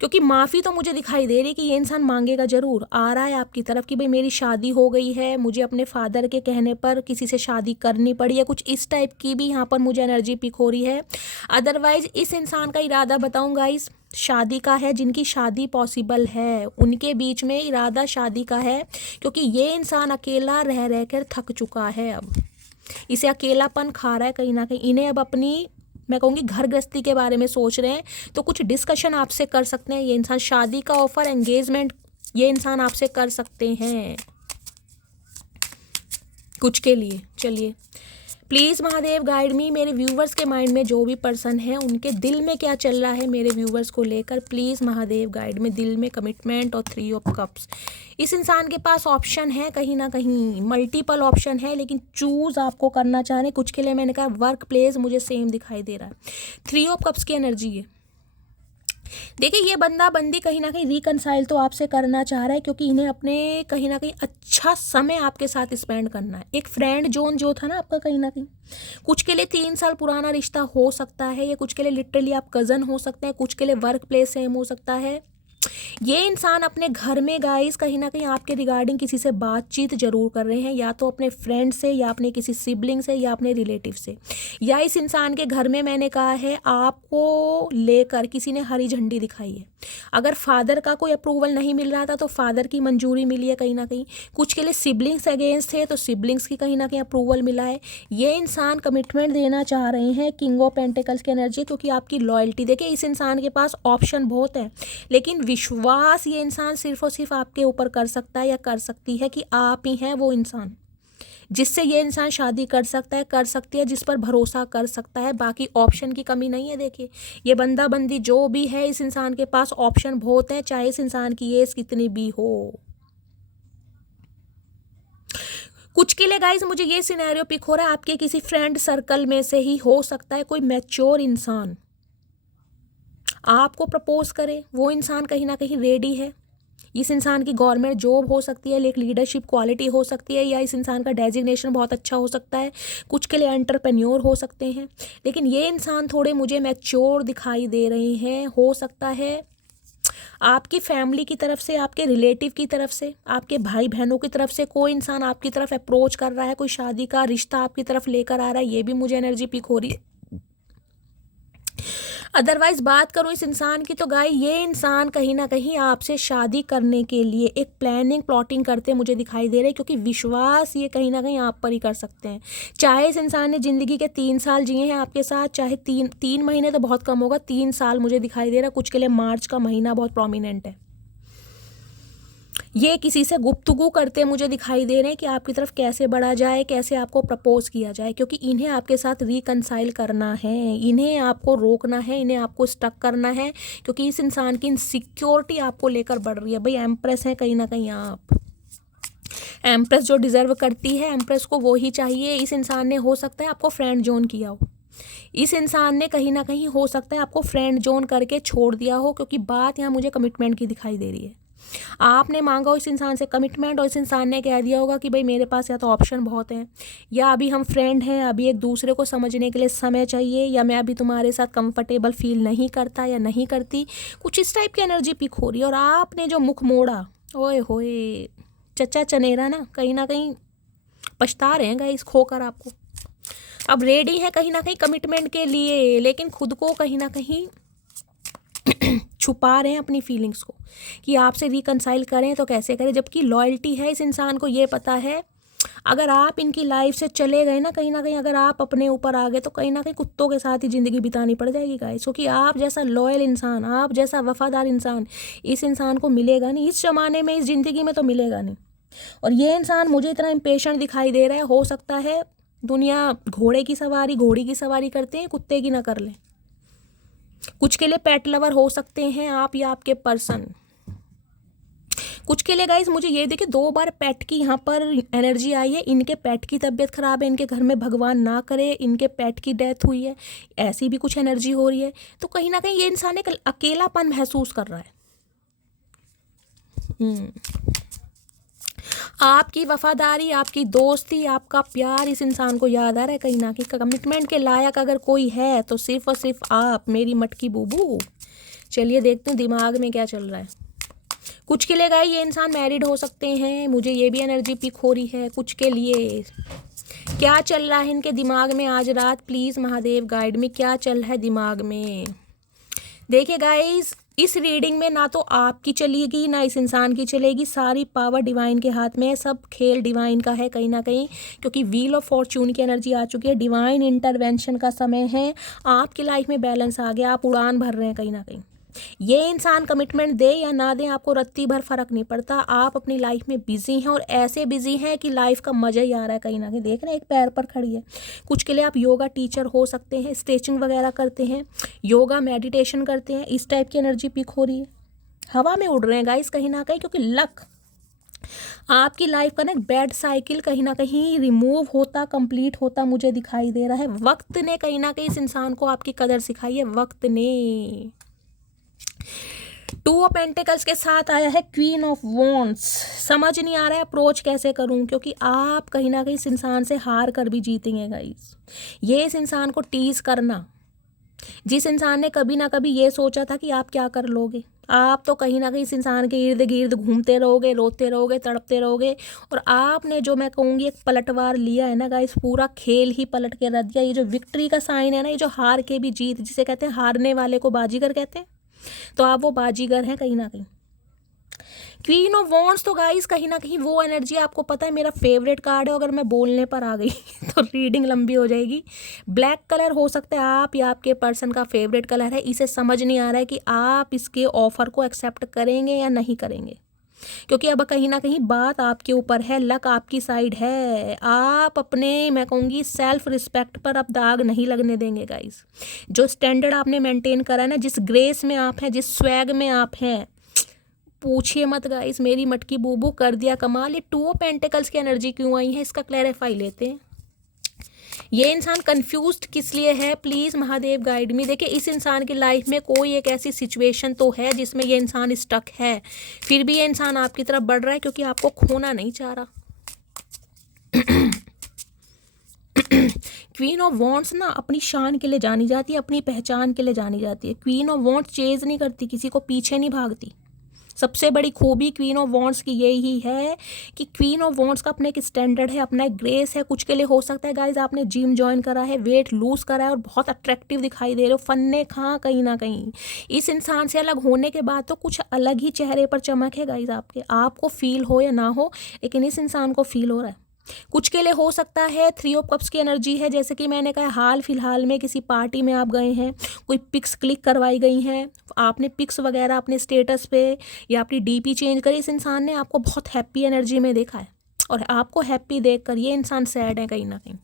क्योंकि माफ़ी तो मुझे दिखाई दे रही कि ये इंसान मांगेगा ज़रूर, आ रहा है आपकी तरफ कि भाई मेरी शादी हो गई है, मुझे अपने फादर के कहने पर किसी से शादी करनी पड़ी है। कुछ इस टाइप की भी यहाँ पर मुझे एनर्जी पिक हो रही है। अदरवाइज इस इंसान का इरादा बताऊँ गाइस, शादी का है। जिनकी शादी पॉसिबल है उनके बीच में इरादा शादी का है, क्योंकि ये इंसान अकेला रह रह कर थक चुका है। अब इसे अकेलापन खा रहा है कहीं ना कहीं। इन्हें अब अपनी, मैं कहूँगी, घर गृहस्थी के बारे में सोच रहे हैं, तो कुछ डिस्कशन आपसे कर सकते हैं ये इंसान। शादी का ऑफर, एंगेजमेंट ये इंसान आपसे कर सकते हैं कुछ के लिए। चलिए प्लीज़ महादेव गाइड मी, मेरे व्यूवर्स के माइंड में जो भी पर्सन है उनके दिल में क्या चल रहा है मेरे व्यूवर्स को लेकर। प्लीज़ महादेव गाइड में, दिल में कमिटमेंट और 3 ऑफ कप्स। इस इंसान के पास ऑप्शन है कहीं ना कहीं, मल्टीपल ऑप्शन है, लेकिन चूज़ आपको करना चाह रहे हैं। कुछ के लिए मैंने कहा वर्क प्लेस मुझे सेम दिखाई दे रहा है। 3 ऑफ कप्स की एनर्जी है। देखिए ये बंदा बंदी कहीं ना कहीं रिकनसाइल तो आपसे करना चाह रहा है, क्योंकि इन्हें अपने कहीं ना कहीं अच्छा समय आपके साथ स्पेंड करना है। एक फ्रेंड जोन जो था ना आपका, कहीं ना कहीं कुछ के लिए 3 साल पुराना रिश्ता हो सकता है, या कुछ के लिए लिटरली आप कज़न हो सकते हैं, कुछ के लिए वर्क प्लेस सेम हो सकता है। ये इंसान अपने घर में गाइस कहीं ना कहीं आपके रिगार्डिंग किसी से बातचीत जरूर कर रहे हैं, या तो अपने फ्रेंड से, या अपने किसी सिबलिंग से, या अपने रिलेटिव से। या इस इंसान के घर में मैंने कहा है आपको लेकर किसी ने हरी झंडी दिखाई है। अगर फादर का कोई अप्रूवल नहीं मिल रहा था तो फादर की मंजूरी मिली है कहीं ना कहीं। कुछ के लिए सिबलिंग्स अगेंस्ट थे तो सिबलिंग्स की कहीं ना कहीं अप्रूवल मिला है। ये इंसान कमिटमेंट देना चाह रहे हैं, किंग ऑफ पेंटिकल्स की एनर्जी, क्योंकि आपकी लॉयल्टी। देखिए इस इंसान के पास ऑप्शन बहुत है, लेकिन विश्वास ये इंसान सिर्फ और सिर्फ आपके ऊपर कर सकता है या कर सकती है कि आप ही हैं वो इंसान जिससे ये इंसान शादी कर सकता है, कर सकती है, जिस पर भरोसा कर सकता है। बाकी ऑप्शन की कमी नहीं है। देखिए ये बंदा बंदी जो भी है, इस इंसान के पास ऑप्शन बहुत है, चाहे इस इंसान की एज कितनी भी हो। कुछ के लिए गाइज मुझे ये सिनेरियो पिक हो रहा है, आपके किसी फ्रेंड सर्कल में से ही हो सकता है कोई मैच्योर इंसान आपको प्रपोज करे। वो इंसान कहीं ना कहीं रेडी है। इस इंसान की गवर्नमेंट जॉब हो सकती है, एक लीडरशिप क्वालिटी हो सकती है, या इस इंसान का डेजिग्नेशन बहुत अच्छा हो सकता है। कुछ के लिए एंटरप्रेन्योर हो सकते हैं, लेकिन ये इंसान थोड़े मुझे मैच्योर दिखाई दे रहे हैं। हो सकता है आपकी फैमिली की तरफ से, आपके रिलेटिव की तरफ से, आपके भाई बहनों की तरफ से कोई इंसान आपकी तरफ अप्रोच कर रहा है, कोई शादी का रिश्ता आपकी तरफ लेकर आ रहा है। ये भी मुझे एनर्जी पिक हो रही है। अदरवाइज बात करूँ इस इंसान की, तो गाय ये इंसान कहीं ना कहीं आपसे शादी करने के लिए एक प्लानिंग प्लॉटिंग करते मुझे दिखाई दे रहे हैं, क्योंकि विश्वास ये कहीं ना कहीं आप पर ही कर सकते हैं। चाहे इस इंसान ने ज़िंदगी के 3 साल जिए हैं आपके साथ, चाहे 3 महीने तो बहुत कम होगा, 3 साल मुझे दिखाई दे रहा है। कुछ के लिए मार्च का महीना बहुत प्रोमिनेंट है। ये किसी से गुफ्तगू करते मुझे दिखाई दे रहे हैं कि आपकी तरफ कैसे बढ़ा जाए, कैसे आपको प्रपोज किया जाए, क्योंकि इन्हें आपके साथ रिकनसाइल करना है, इन्हें आपको रोकना है, इन्हें आपको स्टक करना है, क्योंकि इस इंसान की इनसिक्योरिटी आपको लेकर बढ़ रही है। भाई एम्प्रेस हैं कहीं ना कहीं आप, एम्प्रेस जो डिज़र्व करती है, एम्प्रेस को वो ही चाहिए। इस इंसान ने हो सकता है आपको फ्रेंड जोन किया हो, इस इंसान ने कहीं ना कहीं हो सकता है आपको फ्रेंड जोन करके छोड़ दिया हो, क्योंकि बात यहाँ मुझे कमिटमेंट की दिखाई दे रही है। आपने मांगा हो इस इंसान से कमिटमेंट और इस इंसान ने कह दिया होगा कि भाई मेरे पास या तो ऑप्शन बहुत हैं, या अभी हम फ्रेंड हैं, अभी एक दूसरे को समझने के लिए समय चाहिए, या मैं अभी तुम्हारे साथ कंफर्टेबल फील नहीं करता या नहीं करती, कुछ इस टाइप की एनर्जी पिक हो रही है। और आपने जो मुख मोड़ा, ओए होए चचा चनेरा ना कहीं पछता रहे हैं गाइस खोकर आपको। अब रेडी है कहीं ना कहीं कमिटमेंट के लिए, लेकिन खुद को कहीं ना कहीं छुपा रहे हैं अपनी फीलिंग्स को कि आपसे रिकनसाइल करें तो कैसे करें, जबकि लॉयल्टी है इस इंसान को। ये पता है अगर आप इनकी लाइफ से चले गए ना कहीं अगर आप अपने ऊपर आ गए तो कहीं ना कहीं कुत्तों के साथ ही ज़िंदगी बितानी पड़ जाएगी गाइस, क्योंकि आप जैसा लॉयल इंसान, आप जैसा वफादार इंसान इस इंसान को मिलेगा नहीं, इस ज़माने में, इस ज़िंदगी में तो मिलेगा नहीं। और ये इंसान मुझे इतना इम्पेशेंट दिखाई दे रहा है, हो सकता है दुनिया घोड़ी की सवारी करते हैं, कुत्ते की ना कर लें। कुछ के लिए पेट लवर हो सकते हैं आप या आपके पर्सन, कुछ के लिए गाइस मुझे ये देखिए 2 बार पेट की यहाँ पर एनर्जी आई है। इनके पेट की तबीयत खराब है, इनके घर में भगवान ना करे इनके पेट की डेथ हुई है, ऐसी भी कुछ एनर्जी हो रही है। तो कहीं ना कहीं ये इंसान एक अकेलापन महसूस कर रहा है। आपकी वफादारी, आपकी दोस्ती, आपका प्यार इस इंसान को याद आ रहा है कहीं ना कहीं। कमिटमेंट के लायक अगर कोई है तो सिर्फ और सिर्फ आप, मेरी मटकी बूबू। चलिए देखते हैं दिमाग में क्या चल रहा है। कुछ के लिए गाइस ये इंसान मैरिड हो सकते हैं, मुझे ये भी एनर्जी पिक हो रही है। कुछ के लिए क्या चल रहा है इनके दिमाग में आज रात, प्लीज़ महादेव गाइड में क्या चल रहा है दिमाग में। देखिए गाइस इस रीडिंग में ना तो आपकी चलेगी ना इस इंसान की चलेगी, सारी पावर डिवाइन के हाथ में है, सब खेल डिवाइन का है कहीं ना कहीं, क्योंकि व्हील ऑफ फॉर्च्यून की एनर्जी आ चुकी है, डिवाइन इंटरवेंशन का समय है, आपकी लाइफ में बैलेंस आ गया, आप उड़ान भर रहे हैं कहीं ना कहीं। ये इंसान कमिटमेंट दे या ना दे आपको रत्ती भर फर्क नहीं पड़ता, आप अपनी लाइफ में बिजी हैं और ऐसे बिजी हैं कि लाइफ का मज़ा ही आ रहा है कहीं ना कहीं। देख रहे हैं एक पैर पर खड़ी है। कुछ के लिए आप योगा टीचर हो सकते हैं, स्ट्रेचिंग वगैरह करते हैं, योगा मेडिटेशन करते हैं, इस टाइप की एनर्जी पिक हो रही है। हवा में उड़ रहे हैं गाइस कहीं ना कहीं, क्योंकि लक आपकी लाइफ का ना एक बैड साइकिल कहीं ना कहीं रिमूव होता, कंप्लीट होता मुझे दिखाई दे रहा है। वक्त ने कहीं ना कहीं इस इंसान को आपकी कदर सिखाई है, वक्त ने। 2 ऑफ पेंटिकल्स के साथ आया है क्वीन ऑफ वॉन्ड्स। समझ नहीं आ रहा है अप्रोच कैसे करूं, क्योंकि आप कहीं ना कहीं इस इंसान से हार कर भी जीतेंगे गाइस। ये इस इंसान को टीज करना, जिस इंसान ने कभी ना कभी ये सोचा था कि आप क्या कर लोगे, आप तो कहीं ना कहीं इस इंसान के इर्द गिर्द घूमते रहोगे, रोते रहोगे, तड़पते रहोगे। और आपने जो मैं कहूँगी एक पलटवार लिया है ना गाइस, पूरा खेल ही पलट के रख दिया। ये जो विक्ट्री का साइन है ना, ये जो हार के भी जीत, जिसे कहते हैं हारने वाले को बाजीगर कहते हैं, तो आप वो बाजीगर हैं कहीं ना कहीं। क्वीन ऑफ वॉन्ड्स तो गाइस कहीं ना कहीं वो एनर्जी, आपको पता है मेरा फेवरेट कार्ड है, अगर मैं बोलने पर आ गई तो रीडिंग लंबी हो जाएगी। ब्लैक कलर हो सकता है आप या आपके पर्सन का फेवरेट कलर है, इसे समझ नहीं आ रहा है कि आप इसके ऑफर को एक्सेप्ट करेंगे या नहीं करेंगे, क्योंकि अब कहीं ना कहीं बात आपके ऊपर है, लक आपकी साइड है। आप अपने मैं कहूँगी सेल्फ रिस्पेक्ट पर अब दाग नहीं लगने देंगे गाइस। जो स्टैंडर्ड आपने मेंटेन करा है ना, जिस ग्रेस में आप हैं, जिस स्वैग में आप हैं, पूछिए मत गाइस, मेरी मटकी बूबू कर दिया कमाल। ये 2 ऑफ पेंटिकल्स की एनर्जी क्यों आई है इसका क्लैरिफाई लेते हैं। ये इंसान कंफ्यूज्ड किस लिए है, प्लीज़ महादेव गाइड मी। देखिए इस इंसान की लाइफ में कोई एक ऐसी सिचुएशन तो है जिसमें ये इंसान स्टक है, फिर भी ये इंसान आपकी तरफ बढ़ रहा है क्योंकि आपको खोना नहीं चाह रहा। क्वीन ऑफ वॉन्ड्स ना अपनी शान के लिए जानी जाती है, अपनी पहचान के लिए जानी जाती है। क्वीन ऑफ वॉन्ड्स चेज नहीं करती, किसी को पीछे नहीं भागती। सबसे बड़ी खूबी क्वीन ऑफ वॉन्ड्स की यही है कि क्वीन ऑफ वॉन्ड्स का अपना एक स्टैंडर्ड है, अपना एक ग्रेस है। कुछ के लिए हो सकता है गाइज आपने जिम ज्वाइन करा है, वेट लूज करा है और बहुत अट्रैक्टिव दिखाई दे रहे हो, फन्ने खां कहीं ना कहीं। इस इंसान से अलग होने के बाद तो कुछ अलग ही चेहरे पर चमक है गाइज आपके, आपको फील हो या ना हो, लेकिन इस इंसान को फील हो रहा है। कुछ के लिए हो सकता है 3 ऑफ कप्स की एनर्जी है, जैसे कि मैंने कहा हाल फिलहाल में किसी पार्टी में आप गए हैं, कोई पिक्स क्लिक करवाई गई हैं, आपने पिक्स वगैरह अपने स्टेटस पे या अपनी डीपी चेंज करी, इस इंसान ने आपको बहुत हैप्पी एनर्जी में देखा है और आपको हैप्पी देख कर ये इंसान सैड है कहीं ना कहीं।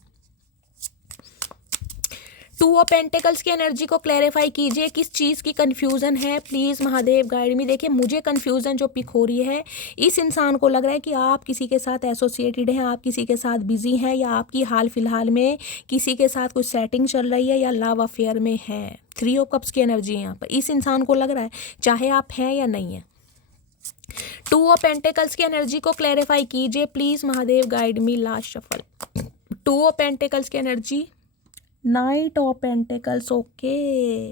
2 ऑफ पेंटिकल्स की एनर्जी को क्लैरिफाई कीजिए, किस चीज़ की कन्फ्यूज़न है, प्लीज़ महादेव गाइड मी। देखिए मुझे कन्फ्यूज़न जो पिक हो रही है, इस इंसान को लग रहा है कि आप किसी के साथ एसोसिएटेड हैं, आप किसी के साथ बिजी हैं, या आपकी हाल फिलहाल में किसी के साथ कोई सेटिंग चल रही है या लव अफेयर में है। 3 ऑफ कप्स की एनर्जी यहाँ पर इस इंसान को लग रहा है, चाहे आप हैं या नहीं है। 2 ऑफ पेंटिकल्स की एनर्जी को क्लैरिफाई कीजिए please Mahadev guide me. Last shuffle 2 of pentacles की energy, knight of pentacles. Okay,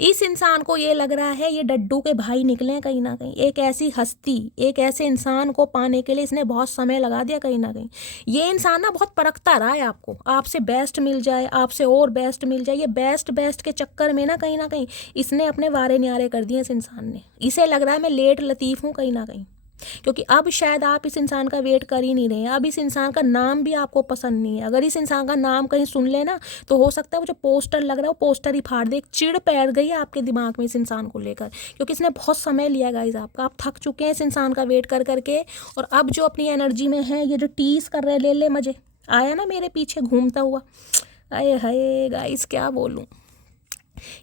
इस इंसान को ये लग रहा है ये डड्डू के भाई निकले हैं कहीं ना कहीं। एक ऐसी हस्ती, एक ऐसे इंसान को पाने के लिए इसने बहुत समय लगा दिया कहीं ना कहीं। ये इंसान ना बहुत परखता रहा है आपको, आपसे बेस्ट मिल जाए, आपसे और बेस्ट मिल जाए। ये बेस्ट बेस्ट के चक्कर में ना कहीं इसने अपने वारे न्यारे कर दिए। इस इंसान ने, इसे लग रहा है मैं लेट लतीफ़ हूँ कहीं ना कहीं, क्योंकि अब शायद आप इस इंसान का वेट कर ही नहीं रहे हैं। अब इस इंसान का नाम भी आपको पसंद नहीं है। अगर इस इंसान का नाम कहीं सुन लेना तो हो सकता है वो जो पोस्टर लग रहा है वो पोस्टर ही फाड़ दे। एक चिढ़ पैर गई है आपके दिमाग में इस इंसान को लेकर, क्योंकि इसने बहुत समय लिया गाइस आपका। आप थक चुके हैं इस इंसान का वेट कर करके, और अब जो अपनी एनर्जी में है, ये जो टीस कर रहे, ले मजे आया ना मेरे पीछे घूमता हुआ। अरे हाय गाइस क्या बोलूँ,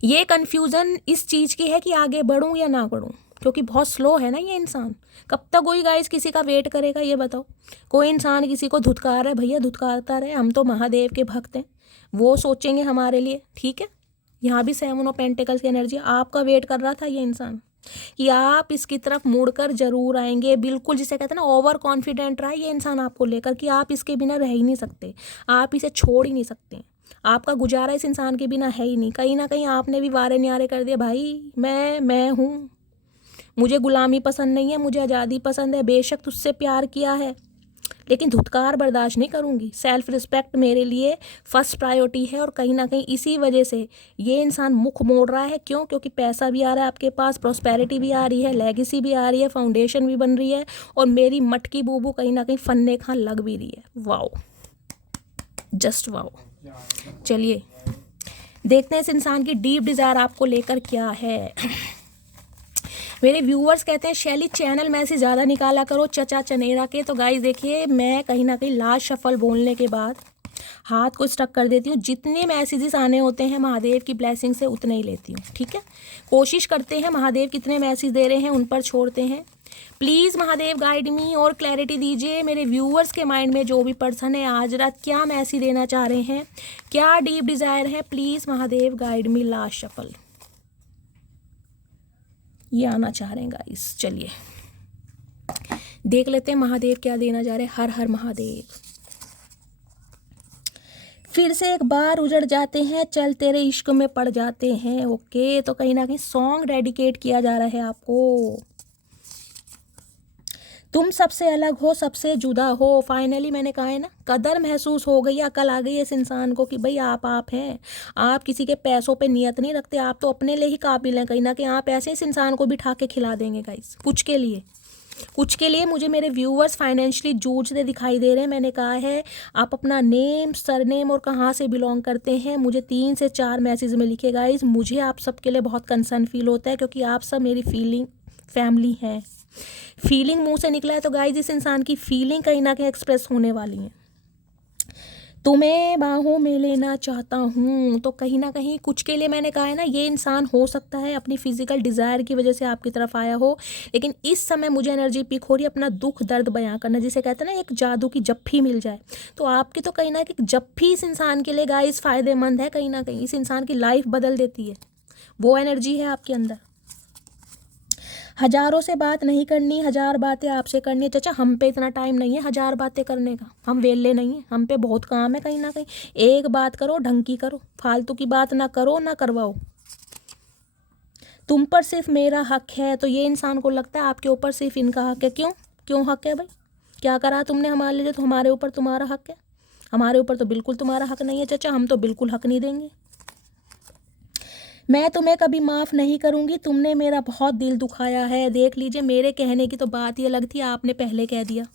ये कन्फ्यूज़न इस चीज़ की है कि आगे बढ़ूँ या ना बढ़ूँ, क्योंकि बहुत स्लो है ना ये इंसान। कब तक कोई गाइस किसी का वेट करेगा ये बताओ। कोई इंसान किसी को धुतकार है, भैया धुतकारता रहे, हम तो महादेव के भक्त हैं, वो सोचेंगे हमारे लिए, ठीक है। यहाँ भी 7 ऑफ पेंटिकल्स की एनर्जी, आपका वेट कर रहा था ये इंसान कि आप इसकी तरफ मुड़कर जरूर आएंगे। बिल्कुल जिसे कहते हैं ना ओवर कॉन्फिडेंट रहा ये इंसान आपको लेकर कि आप इसके बिना रह ही नहीं सकते, आप इसे छोड़ ही नहीं सकते, आपका गुजारा इस इंसान के बिना है ही नहीं। कहीं ना कहीं आपने भी वारे न्यारे कर दिया, भाई मैं हूँ, मुझे गुलामी पसंद नहीं है, मुझे आज़ादी पसंद है। बेशक तुझसे प्यार किया है, लेकिन धुतकार बर्दाश्त नहीं करूँगी। सेल्फ रिस्पेक्ट मेरे लिए फर्स्ट प्रायोरिटी है। और कहीं ना कहीं इसी वजह से ये इंसान मुख मोड़ रहा है। क्यों? क्योंकि पैसा भी आ रहा है आपके पास, प्रॉस्पेरिटी भी आ रही है, लेगेसी भी आ रही है, फाउंडेशन भी बन रही है, और मेरी मटकी बूबू कहीं ना कहीं फन्ने खां लग भी रही है। Wow, just wow. चलिए देखते हैं इस इंसान की डीप डिज़ायर आपको लेकर क्या है। मेरे व्यूअर्स कहते हैं शैली चैनल में से ज़्यादा निकाला करो चचा चनेरा के। तो गाइस देखिए, मैं कहीं ना कहीं लास्ट शफल बोलने के बाद हाथ को स्टक कर देती हूँ। जितने मैसेजेस आने होते हैं महादेव की ब्लेसिंग से उतने ही लेती हूँ, ठीक है। कोशिश करते हैं महादेव कितने मैसेज दे रहे हैं उन पर छोड़ते हैं। प्लीज़ महादेव गाइड मी और क्लैरिटी दीजिए। मेरे व्यूअर्स के माइंड में जो भी पर्सन है आज रात क्या मैसेज देना चाह रहे हैं, क्या डीप डिज़ायर है, please Mahadev guide me. Last shuffle ये आना चाह रहे हैं गाइस। चलिए देख लेते हैं महादेव क्या देना चाह रहे हैं। हर हर महादेव। फिर से एक बार उजड़ जाते हैं, चल तेरे इश्क में पड़ जाते हैं। ओके, तो कहीं ना कहीं सॉन्ग डेडिकेट किया जा रहा है आपको। तुम सबसे अलग हो, सबसे जुदा हो। फाइनली मैंने कहा है ना, कदर महसूस हो गई, अकल आ गई इस इंसान को कि भाई आप हैं। आप किसी के पैसों पे नियत नहीं रखते, आप तो अपने लिए ही काबिल हैं कहीं ना कहीं। आप ऐसे इस इंसान को भी ठा के खिला देंगे गाइस। कुछ के लिए मुझे मेरे व्यूअर्स फाइनेंशियली जूझते दिखाई दे रहे हैं। मैंने कहा है आप अपना नेम, सरनेम और कहाँ से बिलोंग करते हैं मुझे 3 से 4 मैसेज में लिखे गाइस। मुझे आप सबके लिए बहुत कंसर्न फील होता है, क्योंकि आप सब मेरी फैमिली हैं। फीलिंग मुंह से निकला है तो गाइस इस इंसान की फीलिंग कहीं ना कहीं एक्सप्रेस होने वाली है। तुम्हें बाहों में लेना चाहता हूँ। तो कहीं ना कहीं कुछ के लिए मैंने कहा है ना, ये इंसान हो सकता है अपनी फिजिकल डिज़ायर की वजह से आपकी तरफ आया हो, लेकिन इस समय मुझे एनर्जी पिक हो रही है अपना दुख दर्द बयां करना, जिसे कहते हैं ना एक जादू की जप्फी मिल जाए। तो आपकी तो कहीं ना कहीं जप्फी इस इंसान के लिए गाइस फ़ायदेमंद है। कहीं ना कहीं इस इंसान की लाइफ बदल देती है, वो एनर्जी है आपके अंदर। हज़ारों से बात नहीं करनी, 1000 बातें आपसे करनी है। चाचा हम पे इतना टाइम नहीं है 1000 बातें करने का, हम वेले नहीं हैं, हम पे बहुत काम है। कहीं ना कहीं एक बात करो, ढंग की करो, फालतू की बात ना करो ना करवाओ। तुम पर सिर्फ मेरा हक है। तो ये इंसान को लगता है आपके ऊपर सिर्फ इनका हक है। क्यों हक है भाई? क्या करा तुमने हमारे लिए तो हमारे ऊपर तुम्हारा हक है? हमारे ऊपर तो बिल्कुल तुम्हारा हक नहीं है चाचा, हम तो बिल्कुल हक नहीं देंगे। मैं तुम्हें कभी माफ़ नहीं करूँगी, तुमने मेरा बहुत दिल दुखाया है। देख लीजिए, मेरे कहने की तो बात ही अलग थी, आपने पहले कह दिया।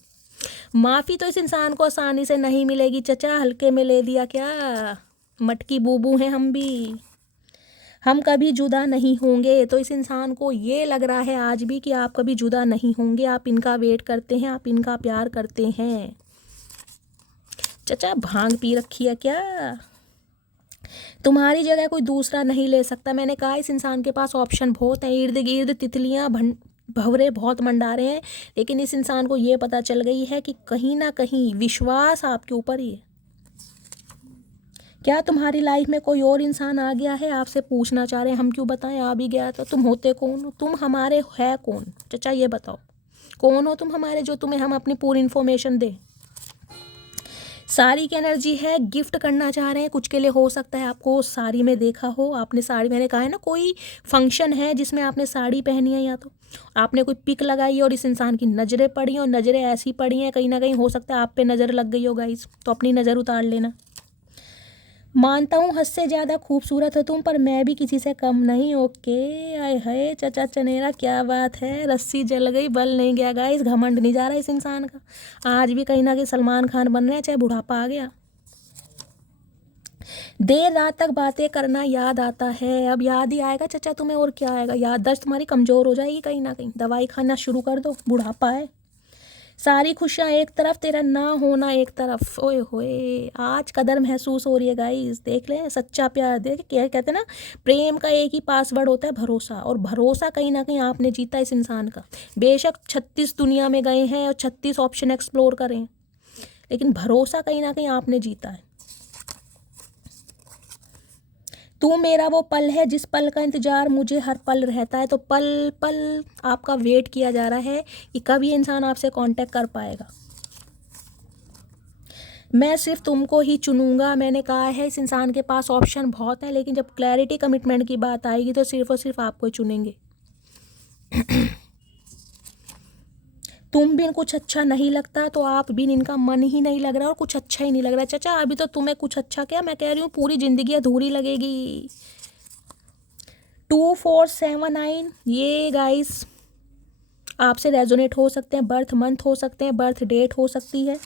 माफ़ी तो इस इंसान को आसानी से नहीं मिलेगी चचा, हल्के में ले दिया क्या? मटकी बूबू हैं हम भी, हम कभी जुदा नहीं होंगे। तो इस इंसान को ये लग रहा है आज भी कि आप कभी जुदा नहीं होंगे, आप इनका वेट करते हैं, आप इनका प्यार करते हैं। चचा भांग पी रखी है क्या? तुम्हारी जगह कोई दूसरा नहीं ले सकता। मैंने कहा इस इंसान के पास ऑप्शन बहुत है, इर्द गिर्द तितलियां भंवरे बहुत मंडा रहे हैं, लेकिन इस इंसान को ये पता चल गई है कि कहीं ना कहीं विश्वास आपके ऊपर ही है। क्या तुम्हारी लाइफ में कोई और इंसान आ गया है? आपसे पूछना चाह रहे हैं, हम क्यों बताएं, आ भी गया तो तुम होते कौन हो? तुम हमारे है कौन? चचा ये बताओ, कौन हो तुम हमारे, जो तुम्हें हम अपनी पूरी इन्फॉर्मेशन दें? साड़ी की एनर्जी है, गिफ्ट करना चाह रहे हैं कुछ के लिए। हो सकता है आपको साड़ी में देखा हो, आपने साड़ी, मैंने कहा है ना, कोई फंक्शन है जिसमें आपने साड़ी पहनी है, या तो आपने कोई पिक लगाई और इस इंसान की नज़रें पड़ी और नज़रें ऐसी पड़ी हैं, कहीं ना कहीं हो सकता है आप पे नज़र लग गई हो गाइस, तो अपनी नज़र उतार लेना। मानता हूँ हद से ज़्यादा खूबसूरत हो तुम, पर मैं भी किसी से कम नहीं। ओके, आए हाय चचा चनेरा, क्या बात है, रस्सी जल गई बल नहीं गया गाइस, घमंड नहीं जा रहा इस इंसान का, आज भी कहीं ना कहीं सलमान खान बन रहे हैं, चाहे बुढ़ापा आ गया। देर रात तक बातें करना याद आता है, अब याद ही आएगा चचा तुम्हें, और क्या आएगा, याददाश्त तुम्हारी कमज़ोर हो जाएगी कहीं ना कहीं, दवाई खाना शुरू कर दो, बुढ़ापा है। सारी खुशियाँ एक तरफ, तेरा ना होना एक तरफ। ओए होए, आज कदर महसूस हो रही है गाइस, देख लें सच्चा प्यार, देख क्या कहते हैं ना, प्रेम का एक ही पासवर्ड होता है, भरोसा, और भरोसा कहीं ना कहीं आपने जीता इस इंसान का। बेशक 36 दुनिया में गए हैं और 36 ऑप्शन एक्सप्लोर करें, लेकिन भरोसा कहीं ना कहीं आपने जीता है। तू मेरा वो पल है जिस पल का इंतज़ार मुझे हर पल रहता है। तो पल पल आपका वेट किया जा रहा है कि कब ये इंसान आपसे कांटेक्ट कर पाएगा। मैं सिर्फ तुमको ही चुनूंगा। मैंने कहा है इस इंसान के पास ऑप्शन बहुत है, लेकिन जब क्लैरिटी कमिटमेंट की बात आएगी तो सिर्फ और सिर्फ आपको ही चुनेंगे। तुम बिन कुछ अच्छा नहीं लगता, तो आप बिन इनका मन ही नहीं लग रहा और कुछ अच्छा ही नहीं लग रहा। चाचा अभी तो तुम्हें कुछ अच्छा, क्या मैं कह रही हूँ, पूरी ज़िंदगी अधूरी लगेगी। 2479 ये गाइस आपसे रेजोनेट हो सकते हैं, बर्थ मंथ हो सकते हैं, बर्थ डेट हो सकती है।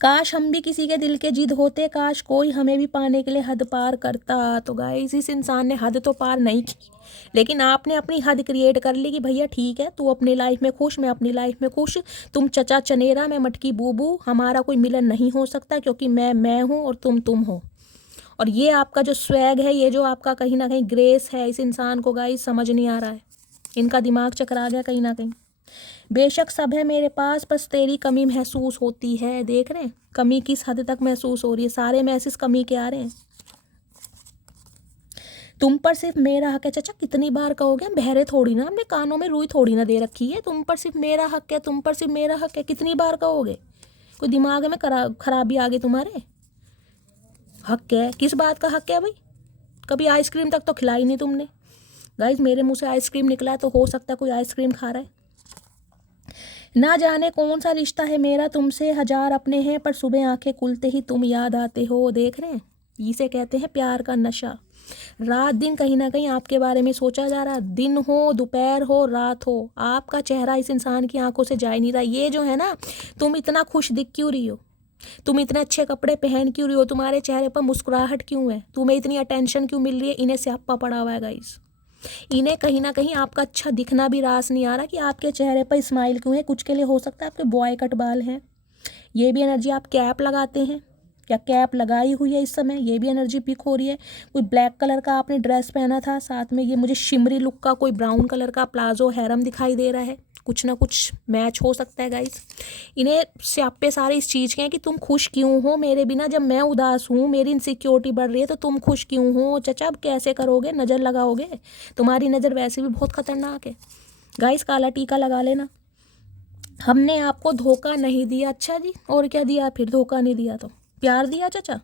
काश हम भी किसी के दिल के जिद होते, काश कोई हमें भी पाने के लिए हद पार करता। तो गाइस इस इंसान ने हद तो पार नहीं की, लेकिन आपने अपनी हद क्रिएट कर ली कि भैया ठीक है, तू अपनी लाइफ में खुश, मैं अपनी लाइफ में खुश, तुम चचा चनेरा, मैं मटकी बूबू, हमारा कोई मिलन नहीं हो सकता, क्योंकि मैं हूँ और तुम हो। और ये आपका जो स्वैग है, ये जो आपका कहीं ना कहीं ग्रेस है, इस इंसान को गाइस समझ नहीं आ रहा है, इनका दिमाग चकरा गया कहीं ना कहीं। बेशक सब है मेरे पास, बस तेरी कमी महसूस होती है। देख रहे हैं कमी किस हद तक महसूस हो रही है, सारे मैसेज कमी के आ रहे हैं। तुम पर सिर्फ मेरा हक है। चाचा कितनी बार कहोगे, हम बहरे थोड़ी ना, हमने कानों में रुई थोड़ी ना दे रखी है। तुम पर सिर्फ मेरा हक है, तुम पर सिर्फ मेरा हक है, कितनी बार कहोगे? कोई दिमाग में खराबी आ गई तुम्हारे? हक है, किस बात का हक है भाई? कभी आइसक्रीम तक तो खिलाई नहीं तुमने। गाइज मेरे मुंह से आइसक्रीम निकला है, तो हो सकता है कोई आइसक्रीम खा रहा है। ना जाने कौन सा रिश्ता है मेरा तुमसे, हजार अपने हैं, पर सुबह आंखें खुलते ही तुम याद आते हो। देख रहे हैं, इसे कहते हैं प्यार का नशा। रात दिन कहीं ना कहीं आपके बारे में सोचा जा रहा, दिन हो दोपहर हो रात हो, आपका चेहरा इस इंसान की आंखों से जा ही नहीं रहा। ये जो है ना, तुम इतना खुश दिख क्यों रही हो, तुम इतने अच्छे कपड़े पहन क्यों रही हो, तुम्हारे चेहरे पर मुस्कुराहट क्यों है, तुम्हें इतनी अटेंशन क्यों मिल रही है? इन्हें स्यापा पड़ा हुआ है गाइस, इन्हें कहीं ना कहीं आपका अच्छा दिखना भी रास नहीं आ रहा कि आपके चेहरे पर स्माइल क्यों है। कुछ के लिए हो सकता है आपके बॉय कट बाल हैं, ये भी एनर्जी। आप कैप लगाते हैं, क्या कैप लगाई हुई है इस समय, ये भी एनर्जी पिक हो रही है। कोई ब्लैक कलर का आपने ड्रेस पहना था, साथ में ये मुझे शिमरी लुक का कोई ब्राउन कलर का प्लाजो हैरम दिखाई दे रहा है, कुछ ना कुछ मैच हो सकता है गाइस। इन्हें स्यापे सारे इस चीज़ के हैं कि तुम खुश क्यों हो मेरे बिना, जब मैं उदास हूँ, मेरी इनसिक्योरिटी बढ़ रही है, तो तुम खुश क्यों हो? चचा अब कैसे करोगे, नज़र लगाओगे? तुम्हारी नज़र वैसे भी बहुत खतरनाक है गाइस, काला टीका लगा लेना। हमने आपको धोखा नहीं दिया। अच्छा जी, और क्या दिया फिर? धोखा नहीं दिया तो प्यार दिया चाचा?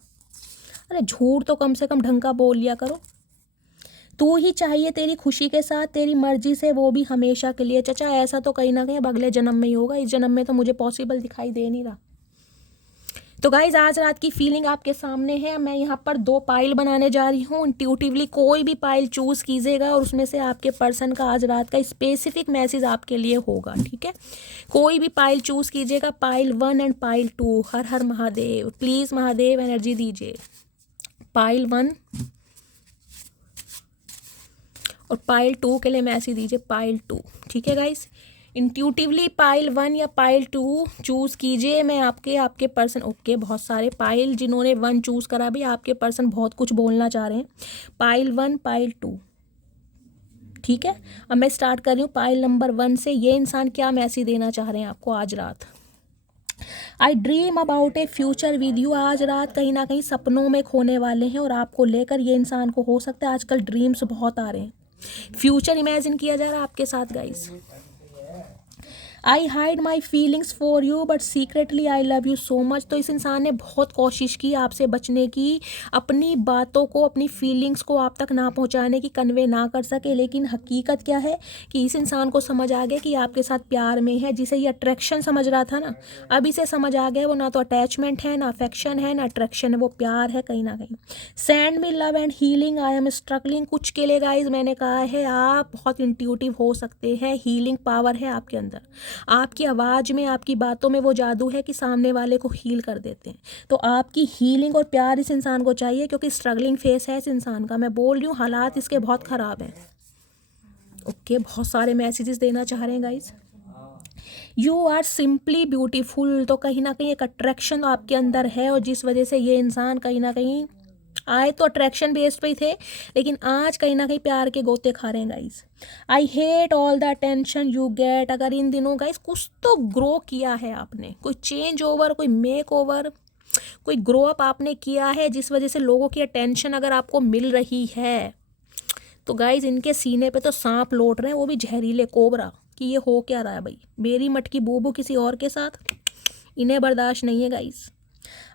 अरे झूठ तो कम से कम ढंग का बोल लिया करो। तू ही चाहिए तेरी खुशी के साथ, तेरी मर्जी से, वो भी हमेशा के लिए। चचा ऐसा तो कहीं ना कहीं अब अगले जन्म में ही होगा, इस जन्म में तो मुझे पॉसिबल दिखाई दे नहीं रहा। तो गाइज आज रात की फीलिंग आपके सामने है। मैं यहाँ पर 2 पाइल बनाने जा रही हूँ। इंट्यूटिवली कोई भी पाइल चूज़ कीजिएगा और उसमें से आपके पर्सन का आज रात का स्पेसिफिक मैसेज आपके लिए होगा, ठीक है। कोई भी पाइल चूज़ कीजिएगा, पाइल 1 एंड पाइल 2। हर हर महादेव, प्लीज़ महादेव एनर्जी दीजिए। पाइल 1 और पाइल 2 के लिए मैसेज दीजिए, पाइल 2, ठीक है गाइज। इंट्यूटिवली पाइल 1 या पाइल 2 चूज़ कीजिए। मैं आपके पर्सन, ओके, बहुत सारे पाइल जिन्होंने 1 चूज़ करा भी, आपके पर्सन बहुत कुछ बोलना चाह रहे हैं। पाइल 1 पाइल 2, ठीक है। अब मैं स्टार्ट कर रही हूँ पाइल नंबर 1 से। ये इंसान क्या मैसेज देना चाह रहे हैं आपको आज रात। आई dream about A future with you. आज रात कहीं ना कहीं सपनों में खोने वाले हैं और आपको लेकर ये इंसान को हो सकता है आजकल ड्रीम्स बहुत आ रहे हैं, फ्यूचर इमेजिन किया जा रहा है आपके साथ guys. I hide my feelings for you but secretly I love you so much. तो इस इंसान ने बहुत कोशिश की आपसे बचने की, अपनी बातों को, अपनी फीलिंग्स को आप तक ना पहुंचाने की, कन्वे ना कर सके। लेकिन हकीकत क्या है कि इस इंसान को समझ आ गया कि आपके साथ प्यार में है। जिसे ये अट्रैक्शन समझ रहा था ना, अब इसे समझ आ गया वो ना तो अटैचमेंट है, ना अफेक्शन है, ना अट्रैक्शन है, वो प्यार है कहीं ना कहीं। Send me love and healing, I am struggling. कुछ के लिए गाइज मैंने कहा है आप बहुत इंट्यूटिव हो सकते हैं, हीलिंग पावर है आपके अंदर। आपकी आवाज़ में, आपकी बातों में वो जादू है कि सामने वाले को हील कर देते हैं। तो आपकी हीलिंग और प्यार इस इंसान को चाहिए क्योंकि स्ट्रगलिंग फेस है इस इंसान का। मैं बोल रही हूँ हालात इसके बहुत ख़राब हैं। ओके, बहुत सारे मैसेजेस देना चाह रहे हैं guys. You are simply beautiful. तो कहीं ना कहीं एक अट्रैक्शन आपके अंदर है और जिस वजह से ये इंसान कहीं ना कहीं आए तो अट्रैक्शन बेस्ड पे ही थे, लेकिन आज कहीं ना कहीं प्यार के गोते खा रहे हैं guys. I hate all the attention you get. अगर इन दिनों गाइस कुछ तो ग्रो किया है आपने, कोई चेंज ओवर, कोई मेक ओवर, कोई ग्रो अप आपने किया है जिस वजह से लोगों की अटेंशन अगर आपको मिल रही है तो गाइज इनके सीने पे तो सांप लौट रहे हैं, वो भी जहरीले कोबरा। कि ये हो क्या रहा है भाई, मेरी मटकी बूबू किसी और के साथ, इन्हें बर्दाश्त नहीं है guys.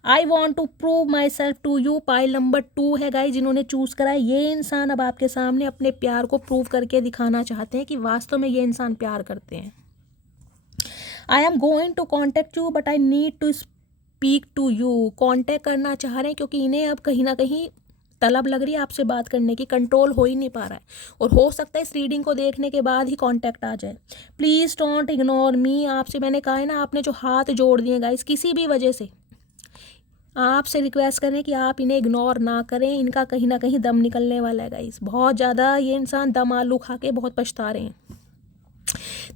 I want to prove myself to you. Pile number 2 है गाइज जिन्होंने चूज़ करा है। ये इंसान अब आपके सामने अपने प्यार को प्रूव करके दिखाना चाहते हैं कि वास्तव में ये इंसान प्यार करते हैं। I am going to contact you but I need to speak to you. Contact करना चाह रहे हैं क्योंकि इन्हें अब कहीं ना कहीं तलब लग रही है आपसे बात करने की, कंट्रोल हो ही नहीं पा रहा है और हो सकता है इस रीडिंग को देखने के बाद ही कांटेक्ट आ जाए। Please don't ignore me. आपसे मैंने कहा है ना, आपने जो हाथ जोड़ दिए गाइस किसी भी वजह से, आपसे रिक्वेस्ट करें कि आप इन्हें इग्नोर ना करें। इनका कहीं ना कहीं दम निकलने वाला है गाइस, बहुत ज़्यादा। ये इंसान दम आलू खा के बहुत पछता रहे हैं।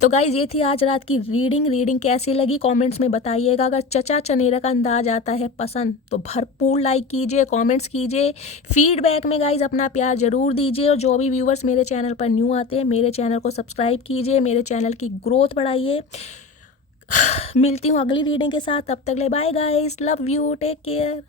तो गाइज ये थी आज रात की रीडिंग कैसी लगी कमेंट्स में बताइएगा। अगर चचा चनेरा का अंदाज आता है पसंद तो भरपूर लाइक कीजिए, कमेंट्स कीजिए, फीडबैक में गाइज अपना प्यार जरूर दीजिए। और जो भी व्यूवर्स मेरे चैनल पर न्यू आते हैं मेरे चैनल को सब्सक्राइब कीजिए, मेरे चैनल की ग्रोथ बढ़ाइए। मिलती हूँ अगली रीडिंग के साथ, तब तक ले bye guys, love you, take care.